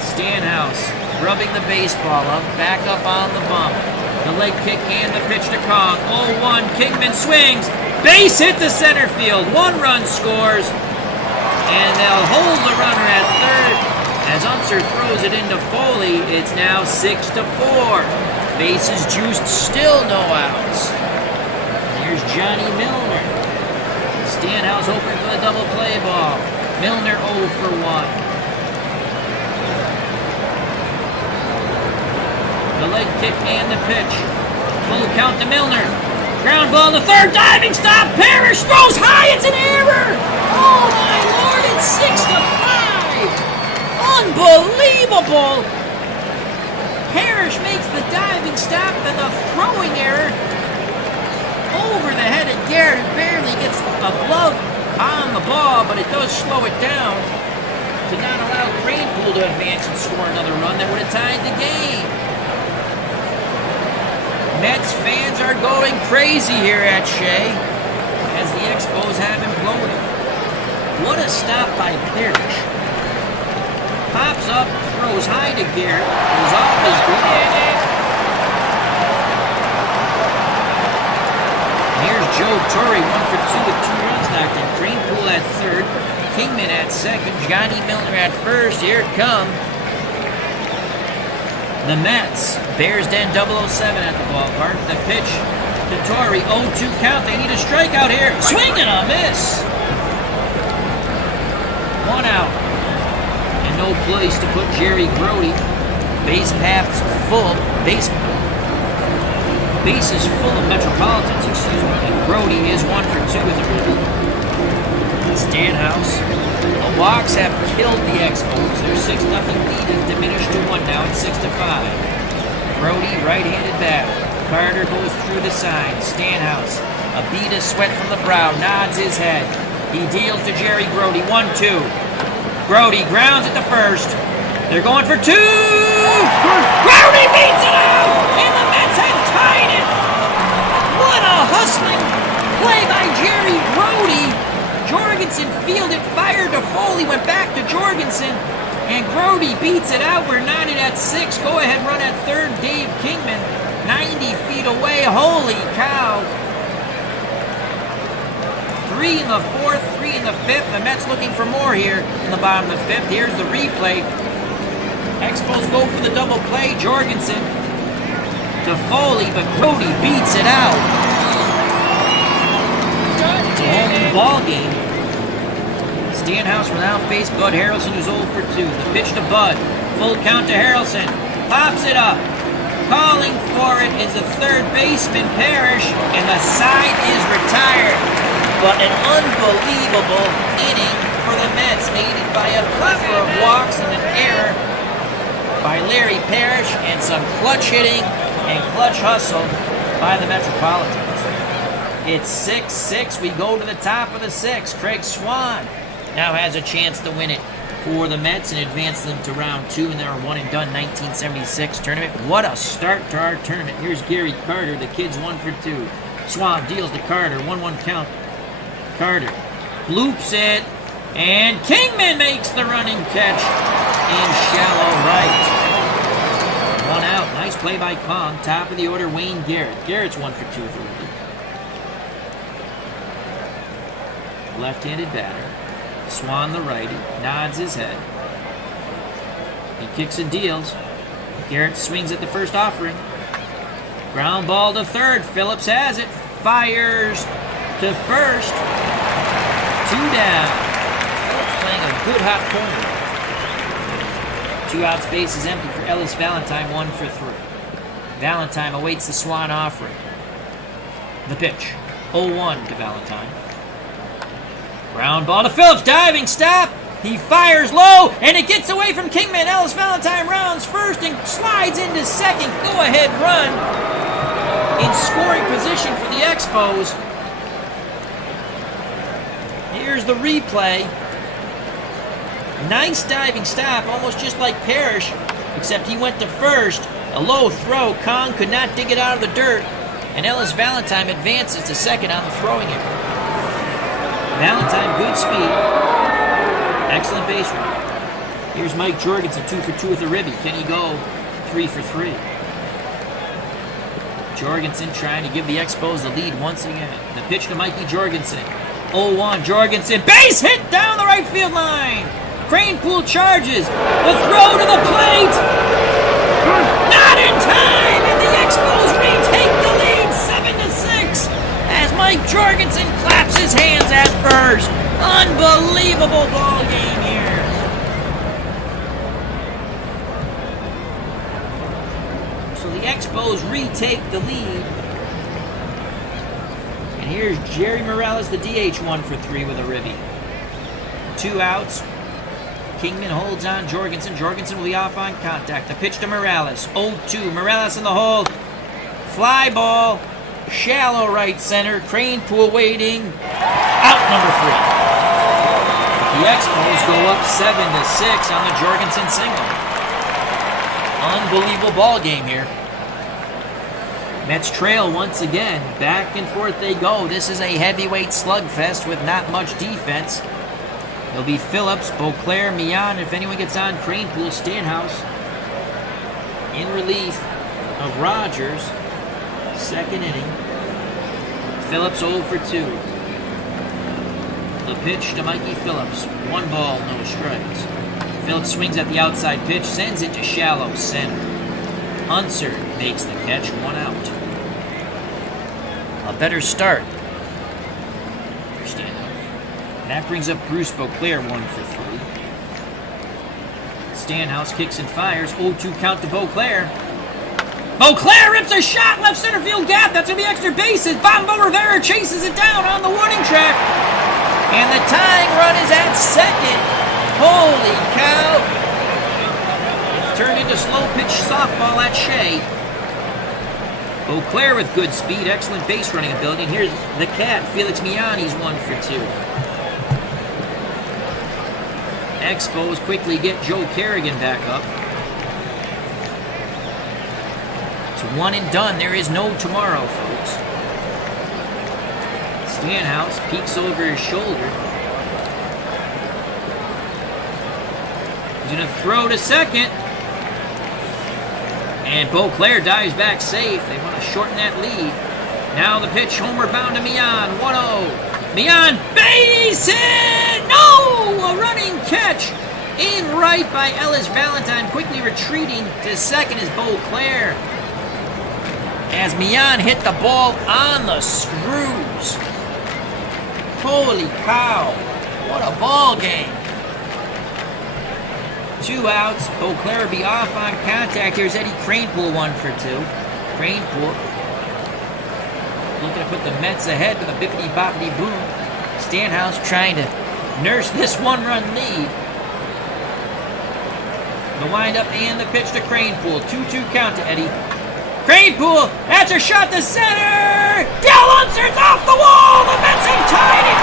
Stanhouse rubbing the baseball up, back up on the bump. The leg kick and the pitch to Kong. 0-1, Kingman swings, base hit to center field. 1 run scores, and they'll hold the runner at third. As Unser throws it into Foley, it's now 6-4. Bases juiced, still no outs. Here's Johnny Milner. Stanhouse hoping for the double play ball. Milner 0 for 1. The leg kick and the pitch. Full count to Milner. Ground ball to third, diving stop. Parrish throws high, it's an error. Oh my Lord, it's 6-5. Unbelievable! Parrish makes the diving stop and the throwing error over the head of Garrett, who barely gets a glove on the ball, but it does slow it down to not allow Cranepool to advance and score another run that would have tied the game. Mets fans are going crazy here at Shea as the Expos have imploded. What a stop by Parrish. Pops up, throws high to Garrett, goes off his glove. Here's Joe Torre, 1 for 2 with 2 runs knocked in. Cranepool at third, Kingman at second, Johnny Milner at first. Here it come. The Mets, Bears Den 007 at the ballpark. The pitch to Torre, 0-2 count. They need a strikeout here. Swing and a miss. 1 out. No place to put Jerry Grody. Base paths full. Bases full of Metropolitans, excuse me. And Grody is 1 for 2 with a review. Stanhouse. The walks have killed the Expos. Their 6-0 lead is diminished to 1 now. It's 6-5. Grody, right-handed batter. Carter goes through the sign. Stanhouse. A bead of sweat from the brow. Nods his head. He deals to Jerry Grody. 1-2. Grody grounds at the first. They're going for 2! Grody beats it out! And the Mets have tied it! What a hustling play by Jerry Grody! Jorgensen fielded, fired to Foley, went back to Jorgensen, and Grody beats it out. We're knotted at 6. Go ahead, run at third. Dave Kingman, 90 feet away. Holy cow! 3 in the 4th, 3 in the 5th. The Mets looking for more here in the bottom of the 5th. Here's the replay. Expos go for the double play. Jorgensen to Foley, but Grody beats it out. Home ball game. Stanhouse will now face Bud Harrelson, who's 0 for 2. The pitch to Bud. Full count to Harrelson. Pops it up. Calling for it is the third baseman, Parrish, and the side is retired. But an unbelievable inning for the Mets, aided by a plethora of walks and an error by Larry Parrish and some clutch hitting and clutch hustle by the Metropolitans. It's 6-6. We go to the top of the 6th. Craig Swan now has a chance to win it for the Mets and advance them to round 2 in their one-and-done 1976 tournament. What a start to our tournament. Here's Gary Carter. The kid's 1 for 2. Swan deals to Carter. 1-1 count. Carter bloops it, and Kingman makes the running catch in shallow right. 1 out. Nice play by Kong. Top of the order, Wayne Garrett. Garrett's 1 for 2 with a rookie. Left-handed batter. Swan, the righty, nods his head. He kicks and deals. Garrett swings at the first offering. Ground ball to third. Phillips has it. Fires to first. 2 down. Phillips playing a good hot corner. 2 outs, base is empty for Ellis Valentine, 1 for 3. Valentine awaits the Swan offering. The pitch. 0-1 to Valentine. Ground ball to Phillips. Diving stop. He fires low, and it gets away from Kingman. Ellis Valentine rounds first and slides into second. Go-ahead run in scoring position for the Expos. Here's the replay. Nice diving stop, almost just like Parrish, except he went to first. A low throw. Kong could not dig it out of the dirt, and Ellis Valentine advances to second on the throwing error. Valentine, good speed. Excellent base running. Here's Mike Jorgensen, 2 for 2 with a ribby. Can he go 3 for 3? Jorgensen trying to give the Expos the lead once again. The pitch to Mikey Jorgensen. 0-1. Jorgensen, base hit down the right field line. Cranepool charges. The throw to the plate. Not in time, and the Expos retake the lead 7-6 as Mike Jorgensen claps his hands at first. Unbelievable ball game here. So the Expos retake the lead. And here's Jerry Morales, the DH, 1 for 3 with a ribby. 2 outs. Kingman holds on Jorgensen. Jorgensen will be off on contact. The pitch to Morales. 0-2. Morales in the hole. Fly ball. Shallow right center. Cranepool waiting. Out number 3. The Expos go up 7-6 on the Jorgensen single. Unbelievable ball game here. Mets trail once again. Back and forth they go. This is a heavyweight slugfest with not much defense. It'll be Phillips, Beauclair, Millan. If anyone gets on, Cranepool, Stanhouse. In relief of Rogers. Second inning. Phillips 0 for 2. The pitch to Mikey Phillips. 1 ball, no strikes. Phillips swings at the outside pitch, sends it to shallow center. Unser makes the catch, 1 out. A better start for Stanhouse. That brings up Bruce Beauclair, 1 for 3. Stanhouse kicks and fires. 0-2 count to Beauclair. Beauclair rips a shot left center field gap. That's going to be extra bases. Bombo Rivera chases it down on the warning track. And the tying run is at second. Holy cow. It's turned into slow pitch softball at Shea. Beauclair with good speed, excellent base running ability. And here's the cat, Felix Millan. He's 1 for 2. Expos quickly get Joe Kerrigan back up. It's 1 and done. There is no tomorrow, folks. Stanhouse peeks over his shoulder. He's going to throw to second. And Beauclair dives back safe. They want to shorten that lead. Now the pitch, homeward bound to Millan. 1-0. Millan, base hit! No! A running catch in right by Ellis Valentine. Quickly retreating to second is Beauclair. As Millan hit the ball on the screws. Holy cow. What a ball game. 2 outs. Beauclair will be off on contact. Here's Eddie Cranepool, 1 for 2. Cranepool looking to put the Mets ahead with a bippity-boppity-boom. Stanhouse trying to nurse this 1-run lead. The windup and the pitch to Cranepool. 2-2 count to Eddie. Cranepool, that's a shot to center! Dell Unser's off the wall! The Mets have tied it!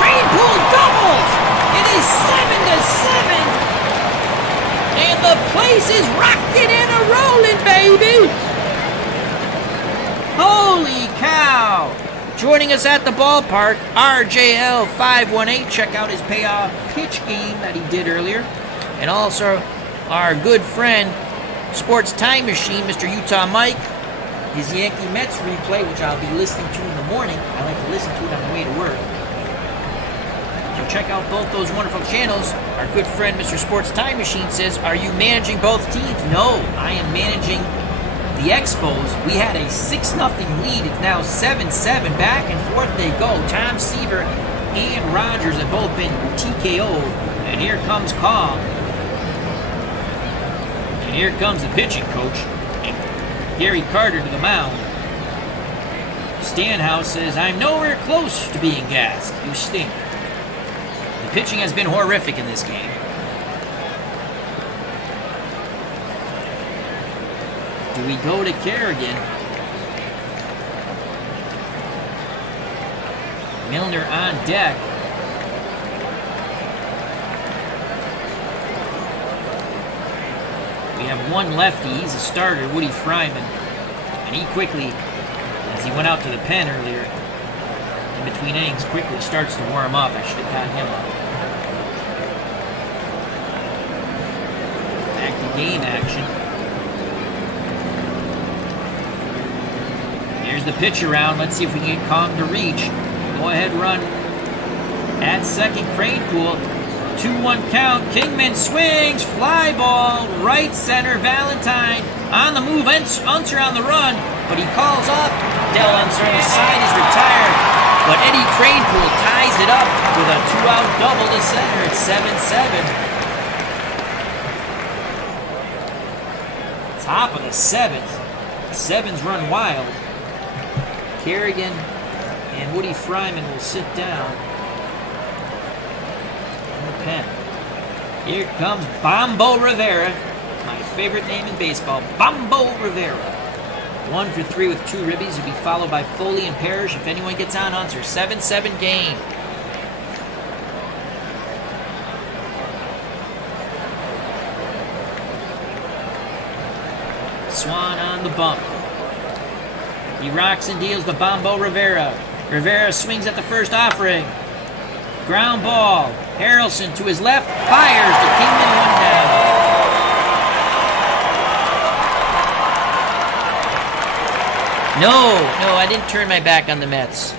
Cranepool doubles! It is 7-7! And the place is rocking and a-rolling, baby! Holy cow! Joining us at the ballpark, RJL518. Check out his payoff pitch game that he did earlier. And also our good friend, Sports Time Machine, Mr. Utah Mike. His Yankee Mets replay, which I'll be listening to in the morning. I like to listen to it on the way to work. So check out both those wonderful channels. Our good friend, Mr. Sports Time Machine, says, are you managing both teams? No, I am managing the Expos. We had a 6-0 lead. It's now 7-7. Back and forth they go. Tom Seaver and Rogers have both been TKO'd. And here comes Kong. And here comes the pitching coach. And Gary Carter to the mound. Stanhouse says, I'm nowhere close to being gassed. You stink. The pitching has been horrific in this game. Do we go to Kerrigan? Milner on deck. We have one lefty. He's a starter, Woody Fryman. And he quickly, as he went out to the pen earlier, in between innings, quickly starts to warm up. I should have got him up. Back to game action. Here's the pitch around. Let's see if we can get Kong to reach. Go ahead, run. At second, Cranepool. 2-1 count. Kingman swings. Fly ball. Right center. Valentine on the move. Unser on the run. But he calls off. Del Unser on the side is retired. But Eddie Cranepool ties it up with a 2-out double to center. It's 7-7. Top of the 7th. Sevens run wild. Kerrigan and Woody Fryman will sit down in the pen. Here comes Bombo Rivera, my favorite name in baseball, Bombo Rivera. 1 for 3 with 2 ribbies. He'll be followed by Foley and Parrish if anyone gets on Unser. 7-7 game. Swan on the bump. He rocks and deals to Bombo Rivera. Rivera swings at the first offering. Ground ball. Harrelson to his left. Fires to Kingman, 1 down. No, I didn't turn my back on the Mets.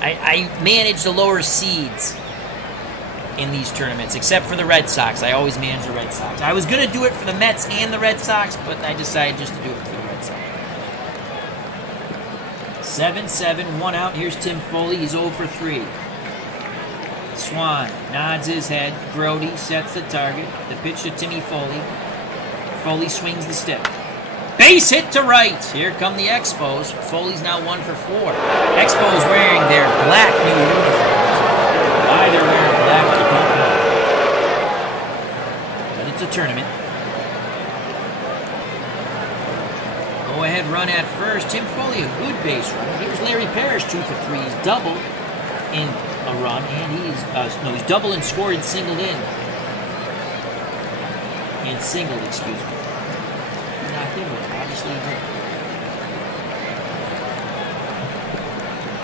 I manage the lower seeds in these tournaments, except for the Red Sox. I always manage the Red Sox. I was going to do it for the Mets and the Red Sox, but I decided just to do it for the Red Sox. 7-7, 1 out. Here's Tim Foley. He's 0 for 3. Swan nods his head. Grody sets the target. The pitch to Timmy Foley. Foley swings the stick. Base hit to right. Here come the Expos. Foley's now 1 for 4. Expos wearing their black new uniforms. Why they're wearing black, I don't know. But it's a tournament. Go ahead, run at first. Tim Foley, a good base runner. Here's Larry Parrish, 2 for 3. He's doubled in a run, and he's doubled and scored and singled in. And singled, excuse me. Not him, but obviously he did.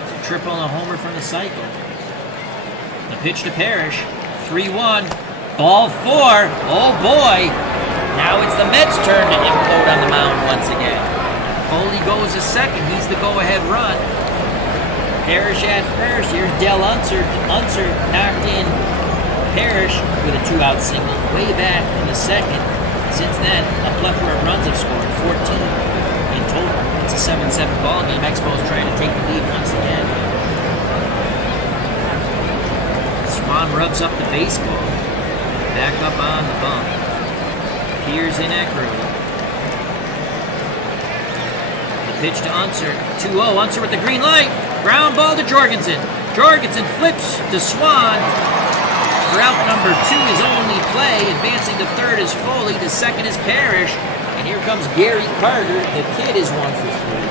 It's a triple and a homer from the cycle. The pitch to Parrish. 3-1. Ball 4. Oh boy. Now it's the Mets' turn to implode on the mound once again. Foley goes a second. He's the go-ahead run. Parrish at first. Here's Del Unser. Unser knocked in Parrish with a 2-out single way back in the second. Since then, a plethora of runs have scored, 14 in total. It's a 7-7 ball game. Expos trying to take the lead once again. Swan rubs up the baseball. Back up on the bump. Peers in early. The pitch to Unser. 2-0. Unser with the green light. Ground ball to Jorgensen. Jorgensen flips to Swan. Route number 2 is only play. Advancing to third is Foley. To second is Parrish. And here comes Gary Carter. The kid is 1 for 3.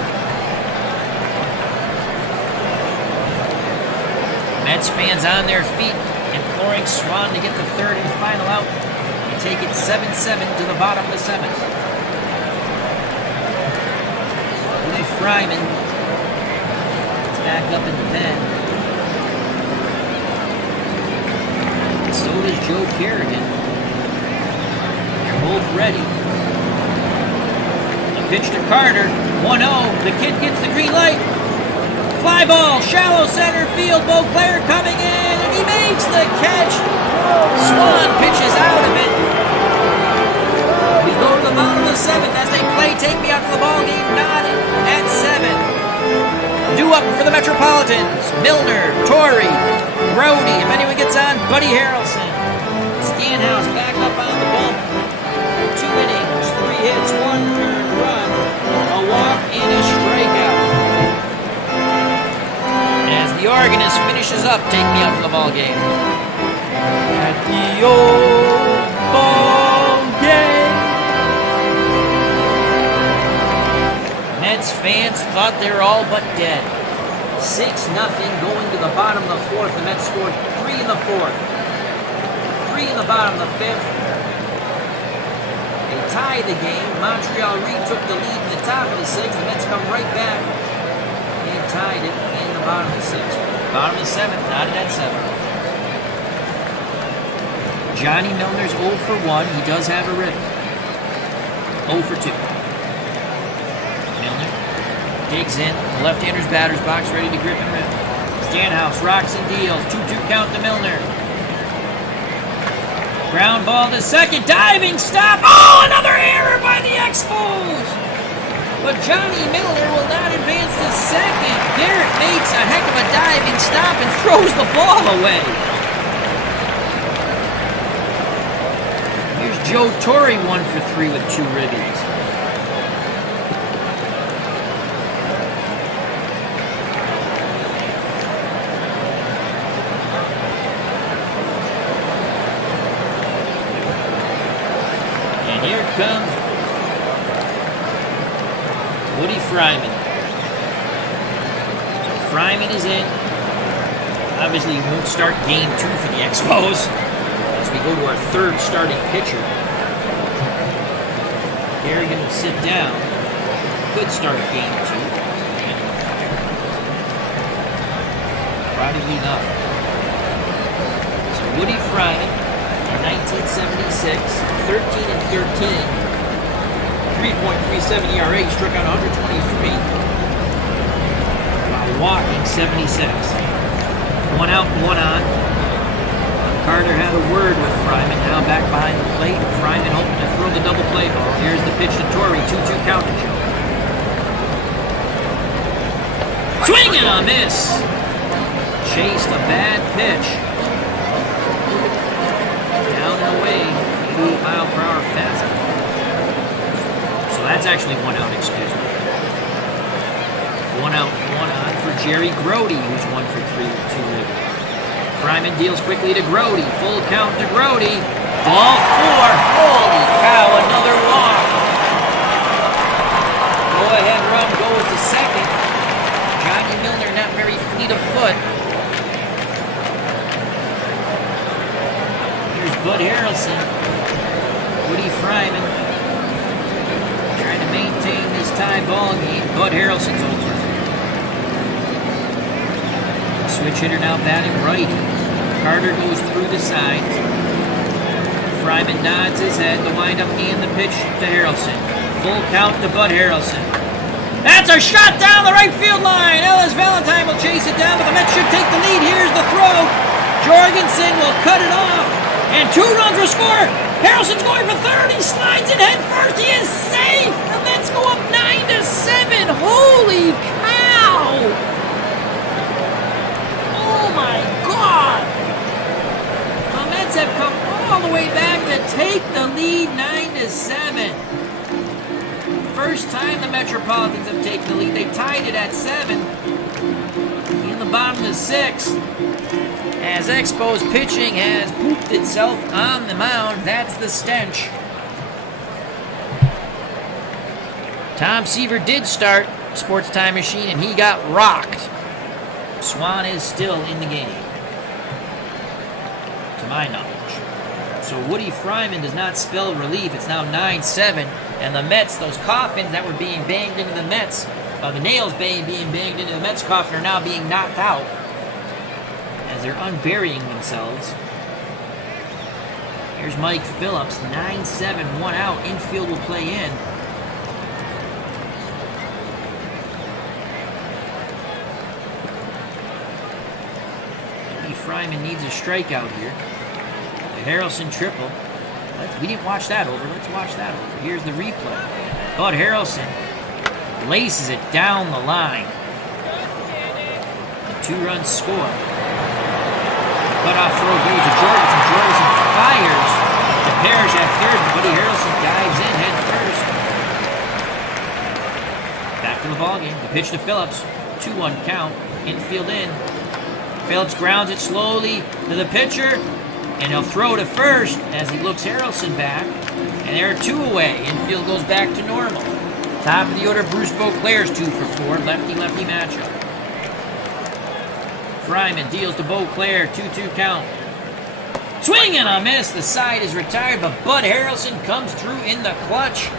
Mets fans on their feet, imploring Swan to get the third and final out. And take it 7-7 to the bottom of the 7th. Woody Fryman is back up in the pen. So does Joe Kerrigan. They're both ready. The pitch to Carter. 1-0. The kid gets the green light. Fly ball. Shallow center field. Beauclair coming in. And he makes the catch. Swan pitches out of it. We go to the bottom of the 7th as they play take me out to the ball game, nodded at 7. Due up for the Metropolitans, Milner, Torrey, Brody. If anyone gets on, Buddy Harrelson. Stanhouse back up on the bump. 2 innings, 3 hits, 1 earned run, a walk, and a strikeout. As the organist finishes up, take me out to the ball game. At the old ball game. Mets fans thought they were all but dead. 6-0 going to the bottom of the 4th. The Mets scored 3 in the 4th. 3 in the bottom of the 5th. They tied the game. Montreal retook the lead in the top of the 6th. The Mets come right back and tied it in the bottom of the 6th. Bottom of the 7th, knotted at 7. Johnny Milner's 0 for 1. He does have a rib. 0 for 2. Milner digs in. The left-hander's batter's box, ready to grip and rip. Stanhouse rocks and deals. 2-2 count to Milner. Ground ball to second. Diving stop. Oh, another error by the Expos. But Johnny Milner will not advance to second. Garrett makes a heck of a diving stop and throws the ball away. Here's Joe Torre, 1 for 3 with 2 ribbies. And here comes Woody Fryman. So Fryman is in. Obviously, he won't start game 2 for the Expos as we go to our 3rd starting pitcher. Kerrigan will sit down. Could start game 2. Probably not. So Woody Fryman, in 1976, 13-13. 3.37 ERA, struck out 123 while walking 76. 1 out, 1 on. Carter had a word with Fryman, now back behind the plate. Fryman hoping to throw the double play ball. Here's the pitch to Torrey, 2-2 count to Joe. Swing and a miss. Chased a bad pitch. Down and away, 88 mile per hour fastball. So that's actually 1 out, excuse me. 1 out, 1 on for Jerry Grody, who's 1 for 3 with 2 ribbies. Fryman deals quickly to Grody. Full count to Grody. Ball 4. Holy cow, another walk. Go-ahead run goes to second. Johnny Milner not very fleet of foot. Here's Bud Harrelson. Woody Fryman trying to maintain this tie ball game. Bud Harrelson's over. Switch hitter now batting righty. Carter goes through the sides. Fryman nods his head. The windup and the pitch to Harrelson. Full count to Bud Harrelson. That's a shot down the right field line. Ellis Valentine will chase it down, but the Mets should take the lead. Here's the throw. Jorgensen will cut it off, and 2 runs will score. Harrelson's going for third. He slides it head first. He is safe. The Mets go up 9-7. Holy cow! Oh my God! The Mets have come all the way back to take the lead, 9-7. First time the Metropolitans have taken the lead. They tied it at 7 in the bottom of the 6th. As Expos pitching has pooped itself on the mound. That's the stench. Tom Seaver did start Sports Time Machine, and he got rocked. Swan is still in the game, to my knowledge. So Woody Fryman does not spell relief. It's now 9-7, and the Mets, those coffins that were being banged into the Mets, the nails being banged into the Mets coffin are now being knocked out as they're unburying themselves. Here's Mike Phillips, 9-7, 1 out. Infield will play in. Fryman needs a strikeout here. The Harrelson triple. We didn't watch that over. Let's watch that over. Here's the replay. Bud Harrelson laces it down the line. A 2-run score. Cutoff throw goes to Jorgensen. Jorgensen fires to Parrish at third. Buddy Harrelson dives in head first. Back to the ballgame. The pitch to Phillips. 2-1 count. Infield in. Phillips grounds it slowly to the pitcher. And he'll throw to first as he looks Harrelson back. And there are 2 away. Infield goes back to normal. Top of the order, Bruce Beauclair's 2 for 4. Lefty-lefty matchup. Fryman deals to Beauclair. 2-2 count. Swing and a miss. The side is retired, but Bud Harrelson comes through in the clutch.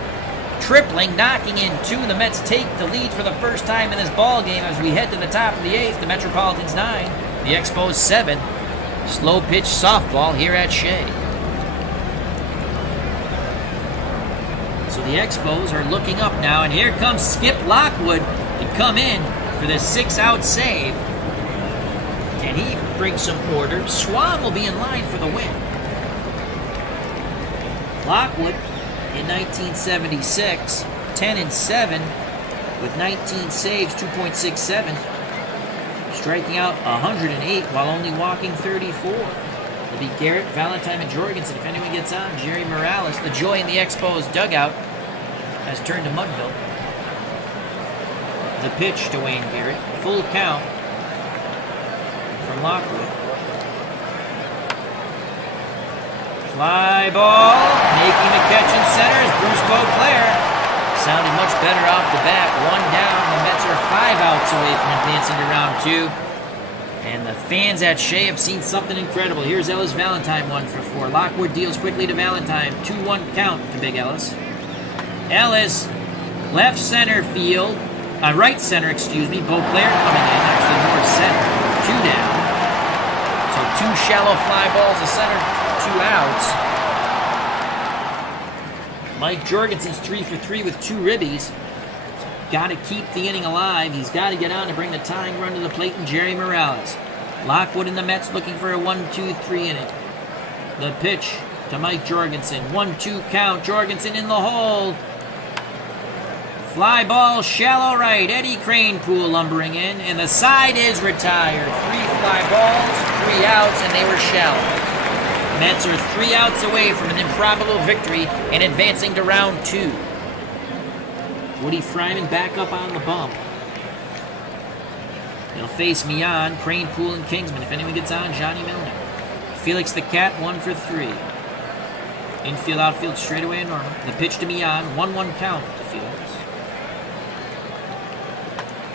Tripling, knocking in 2. The Mets take the lead for the first time in this ball game as we head to the top of the 8th. The Metropolitans 9. The Expos 7. Slow pitch softball here at Shea. So the Expos are looking up now, and here comes Skip Lockwood to come in for the 6-out save. And he brings some order. Swan will be in line for the win. Lockwood in 1976, 10-7 with 19 saves, 2.67. Striking out 108 while only walking 34. It'll be Garrett, Valentine, and Jorgensen. If anyone gets on, Jerry Morales. The joy in the Expos dugout has turned to Mudville. The pitch to Wayne Garrett. Full count from Lockwood. Fly ball. Making the catch in center is Bruce Beauclair. Sounded much better off the bat. 1 down. The Mets are 5 outs away from advancing to round 2. And the fans at Shea have seen something incredible. Here's Ellis Valentine 1 for 4. Lockwood deals quickly to Valentine. 2-1 count to Big Ellis. Ellis, left center field. Right center, excuse me. Beauclair coming in. Actually, more center. 2 down. So 2 shallow fly balls to center. 2 outs. Mike Jorgensen's 3 for 3 with 2 ribbies. Got to keep the inning alive. He's got to get on to bring the tying run to the plate, and Jerry Morales. Lockwood and the Mets looking for a 1-2-3 inning. The pitch to Mike Jorgensen. 1-2 count. Jorgensen in the hole. Fly ball, shallow right. Eddie Cranepool lumbering in, and the side is retired. 3 fly balls, 3 outs, and they were shallow. Mets are 3 outs away from an improbable victory and advancing to round 2. Woody Fryman back up on the bump. He'll face Mian, Cranepool, and Kingsman. If anyone gets on, Johnny Milner. Felix the Cat, 1 for 3. Infield, outfield, straightaway and normal. The pitch to Mian, 1-1 count to Felix.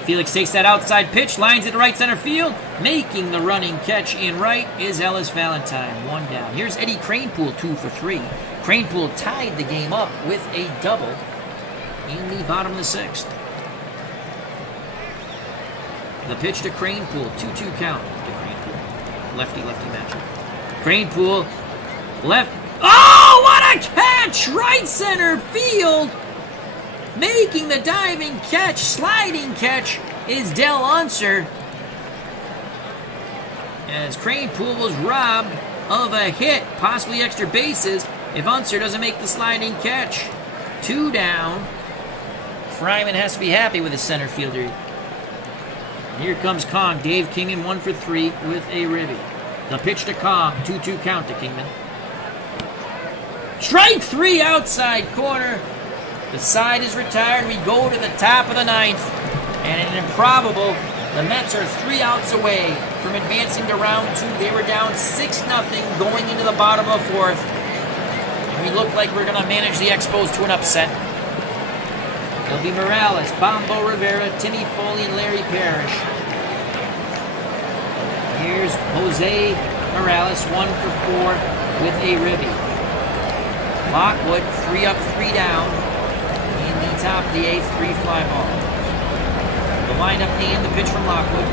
Felix takes that outside pitch, lines it to right center field. Making the running catch in right is Ellis Valentine, 1 down. Here's Eddie Cranepool, 2 for 3. Cranepool tied the game up with a double in the bottom of the 6th. The pitch to Cranepool, 2-2 count to Cranepool. Lefty-lefty matchup. Cranepool, left. Oh, what a catch! Right center field. Making the diving catch, sliding catch, is Del Unser. As Cranepool was robbed of a hit, possibly extra bases, if Unser doesn't make the sliding catch. 2 down. Fryman has to be happy with his center fielder. And here comes Kong. Dave Kingman, 1 for 3 with a ribby. The pitch to Kong, 2-2 count to Kingman. Strike 3 outside corner. The side is retired. We go to the top of the 9th. And an improbable, the Mets are 3 outs away from advancing to round 2. They were down 6-0 going into the bottom of the 4th. And we look like we're going to manage the Expos to an upset. It'll be Morales, Bombo Rivera, Timmy Foley, and Larry Parrish. Here's Jose Morales, 1 for 4 with a ribby. Lockwood, 3 up, 3 down. In the top of the 8th, 3 fly balls. The lineup and the pitch from Lockwood.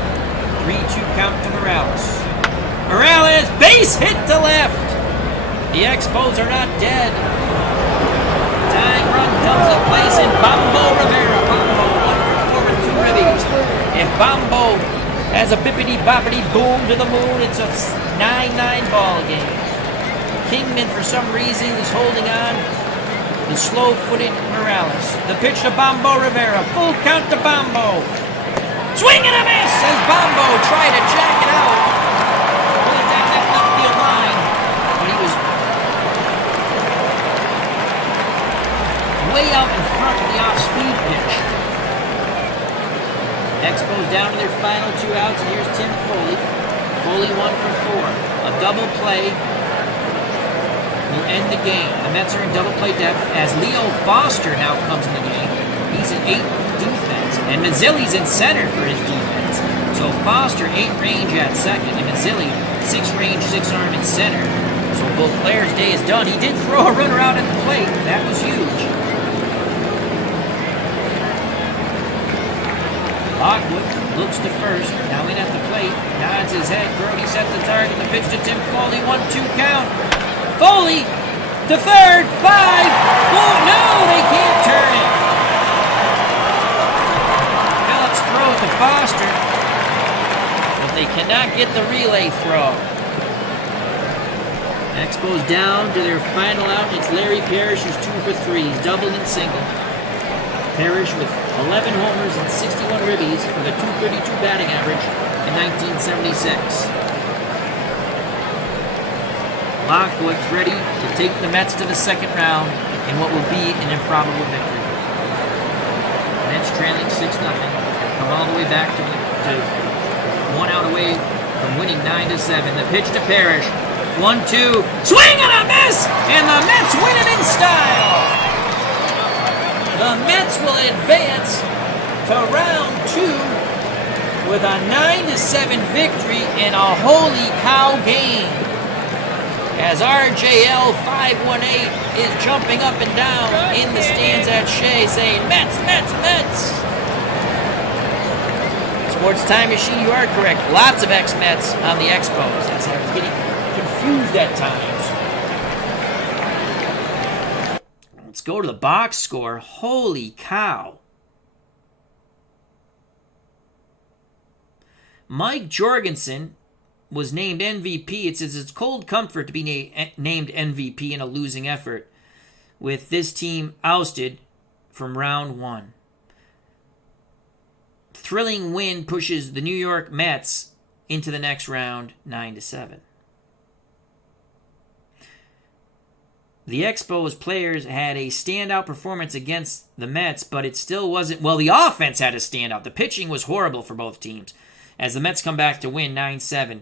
3-2 count to Morales. Morales, base hit to left. The Expos are not dead. Tying run comes to place in Bombo Rivera. Bombo, 1 for 4 with 2 ribbies. If Bombo has a bippity-boppity boom to the moon, it's a 9-9 ball game. Kingman, for some reason, is holding on. The slow-footed Morales. The pitch to Bombo Rivera. Full count to Bombo. Swing and a miss as Bombo tried to jack it out. Went down that left field line. But he was way out in front of the off-speed pitch. Expos down to their final 2 outs, and here's Tim Foley. Foley 1 for 4. A double play will end the game. The Mets are in double play depth as Leo Foster now comes in the game. He's an 8 defense, and Mazzilli's in center for his defense. So Foster 8 range at second, and Mazzilli 6 range, 6 arm in center. So both players' day is done. He did throw a runner out at the plate. That was huge. Lockwood looks to first, now in at the plate, nods his head. Brody sets the target. The pitch to Tim Foley, 1-2 count. Foley to third, 5, 4. No, they can't turn it. Phillips throws to Foster, but they cannot get the relay throw. Expos down to their final out. It's Larry Parrish, who's 2 for 3. He's doubled and single. Parrish with 11 homers and 61 ribbies with a .232 batting average in 1976. Lockwood's ready to take the Mets to the second round in what will be an improbable victory. Mets trailing 6-0. Come all the way back to 1 out away from winning 9-7. The pitch to Parrish. 1-2. Swing and a miss! And the Mets win it in style! The Mets will advance to round 2 with a 9-7 victory in a holy cow game. As RJL 518 is jumping up and down in the stands at Shea saying, Mets, Mets, Mets. Sports Time Machine, you are correct. Lots of ex-Mets on the Expos, as I was getting confused at times. Let's go to the box score. Holy cow. Mike Jorgensen was named MVP. It says it's cold comfort to be named MVP in a losing effort, with this team ousted from round 1. Thrilling win pushes the New York Mets into the next round, 9-7. The Expos players had a standout performance against the Mets, but it still wasn't... Well, the offense had a standout. The pitching was horrible for both teams, as the Mets come back to win 9-7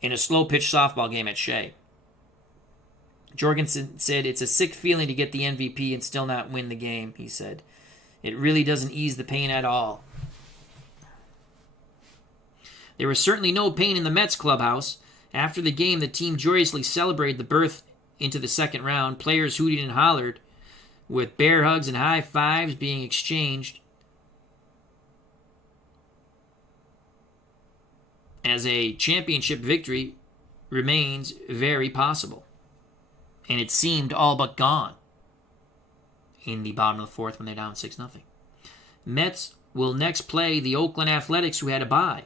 in a slow-pitch softball game at Shea. Jorgensen said, it's a sick feeling to get the MVP and still not win the game, he said. It really doesn't ease the pain at all. There was certainly no pain in the Mets clubhouse. After the game, the team joyously celebrated the berth into the second round. Players hooted and hollered, with bear hugs and high fives being exchanged as a championship victory remains very possible. And it seemed all but gone in the bottom of the fourth when they're down 6-0. Mets will next play the Oakland Athletics, who had a bye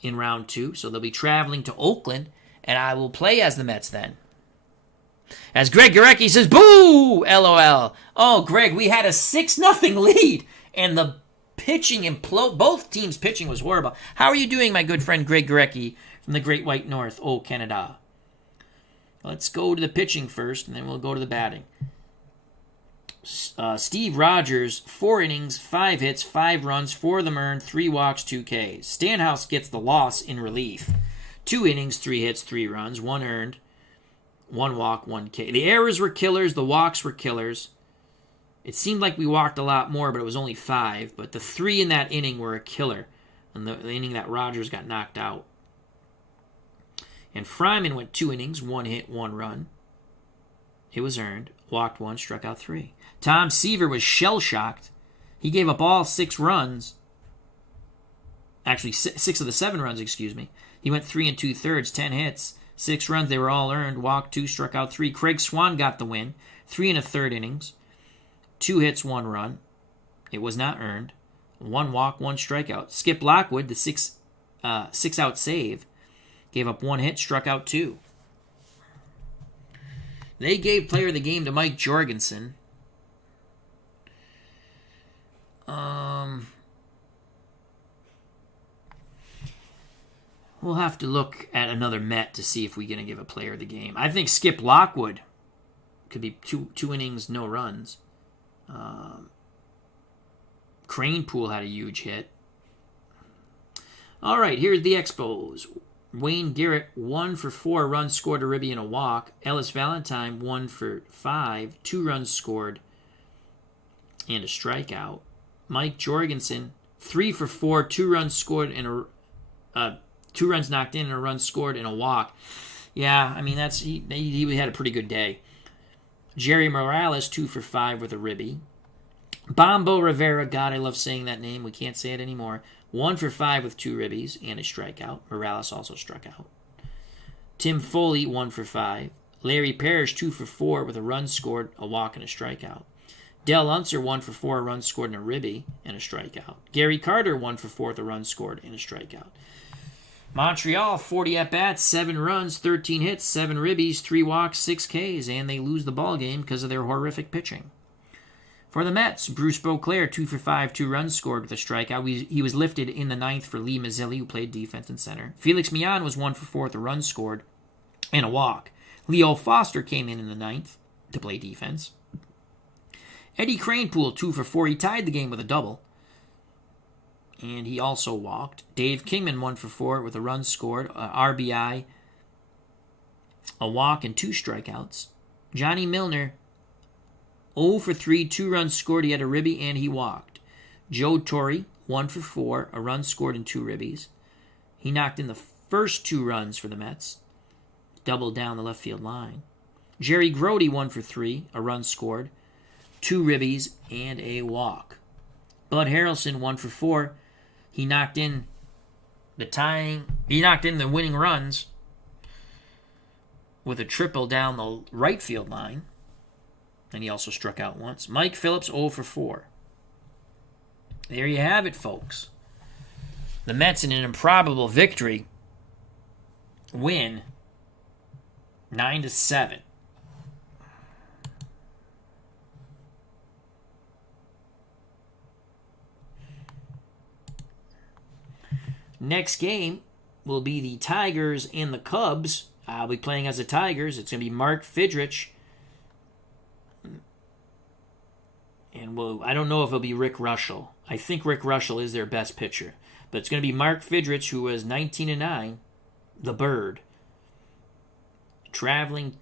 in round 2, so they'll be traveling to Oakland, and I will play as the Mets then. As Greg Gorecki says, boo! LOL. Oh, Greg, we had a 6-0 lead, and the pitching implode. Both teams' pitching was horrible. How are you doing, my good friend Greg Gorecki from the Great White North, Canada? Let's go to the pitching first, and then we'll go to the batting. Steve Rogers, 4 innings, 5 hits, 5 runs, 4 of them earned, 3 walks, 2 Ks. Stanhouse gets the loss in relief. 2 innings, 3 hits, 3 runs, 1 earned, 1 walk, 1 K. The errors were killers, the walks were killers. It seemed like we walked a lot more, but it was only 5. But the 3 in that inning were a killer. And the inning that Rogers got knocked out. And Fryman went 2 innings, 1 hit, 1 run. It was earned. Walked 1, struck out 3. Tom Seaver was shell-shocked. He gave up all 6 runs. Actually, 6 of the 7 runs, excuse me. He went 3 2/3, 10 hits, 6 runs. They were all earned. Walked 2, struck out 3. Craig Swan got the win. 3 1/3 innings. 2 hits, 1 run. It was not earned. 1 walk, 1 strikeout. Skip Lockwood, the 6-out save, gave up 1 hit, struck out 2. They gave player of the game to Mike Jorgensen. We'll have to look at another Met to see if we're going to give a player of the game. I think Skip Lockwood could be two innings, no runs. Cranepool had a huge hit. All right, here's the Expos. Wayne Garrett, 1 for 4 runs scored, a ribby and a walk. Ellis Valentine, 1 for 5, 2 runs scored and a strikeout. Mike Jorgensen, 3 for 4, 2 runs scored and 2 runs knocked in and a run scored and a walk. Yeah, I mean he had a pretty good day. Jerry Morales, 2 for 5 with a ribby. Bombo Rivera, God, I love saying that name. We can't say it anymore. 1 for 5 with 2 ribbies and a strikeout. Morales also struck out. Tim Foley, 1 for 5. Larry Parrish, 2 for 4 with a run scored, a walk, and a strikeout. Del Unser, 1 for 4, a run scored, and a ribby, and a strikeout. Gary Carter, 1 for 4 with a run scored, and a strikeout. Montreal, 40 at-bats, 7 runs, 13 hits, 7 ribbies, 3 walks, 6 Ks, and they lose the ball game because of their horrific pitching. For the Mets, Bruce Beauclair, 2 for 5, 2 runs scored with a strikeout. He was lifted in the 9th for Lee Mazzilli, who played defense and center. Felix Millan was 1 for 4 with a run scored and a walk. Leo Foster came in the 9th to play defense. Eddie Cranepool, 2 for 4. He tied the game with a double. And he also walked. Dave Kingman, 1 for 4 with a run scored, a RBI, a walk, and 2 strikeouts. Johnny Milner, 0 for 3, 2 runs scored. He had a ribby and he walked. Joe Torre, 1 for 4, a run scored and 2 ribbies. He knocked in the first 2 runs for the Mets, doubled down the left field line. Jerry Grody, 1 for 3, a run scored, 2 ribbies, and a walk. Bud Harrelson, 1 for 4. He knocked in the winning runs with a triple down the right field line. And he also struck out once. Mike Phillips, 0 for 4. There you have it, folks. The Mets, in an improbable victory, win 9-7. Next game will be the Tigers and the Cubs. I'll be playing as the Tigers. It's going to be Mark Fidrich. And I don't know if it'll be Rick Russell. I think Rick Russell is their best pitcher. But it's going to be Mark Fidrich, who was 19-9, the Bird, traveling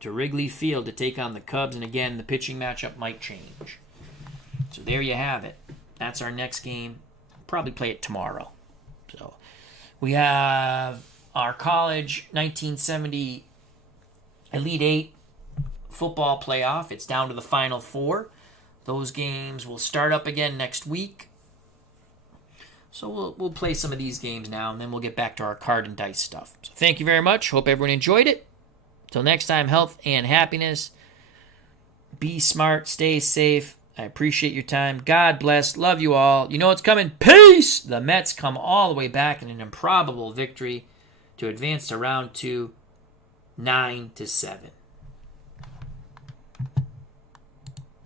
to Wrigley Field to take on the Cubs. And again, the pitching matchup might change. So there you have it. That's our next game. Probably play it tomorrow. So we have our college 1970 Elite 8 football playoff. It's down to the Final Four. Those games will start up again next week. So we'll play some of these games now, and then we'll get back to our card and dice stuff. So thank you very much. Hope everyone enjoyed it. Till next time, health and happiness. Be smart. Stay safe. I appreciate your time. God bless. Love you all. You know what's coming. Peace! The Mets come all the way back in an improbable victory to advance to round 2, 9-7.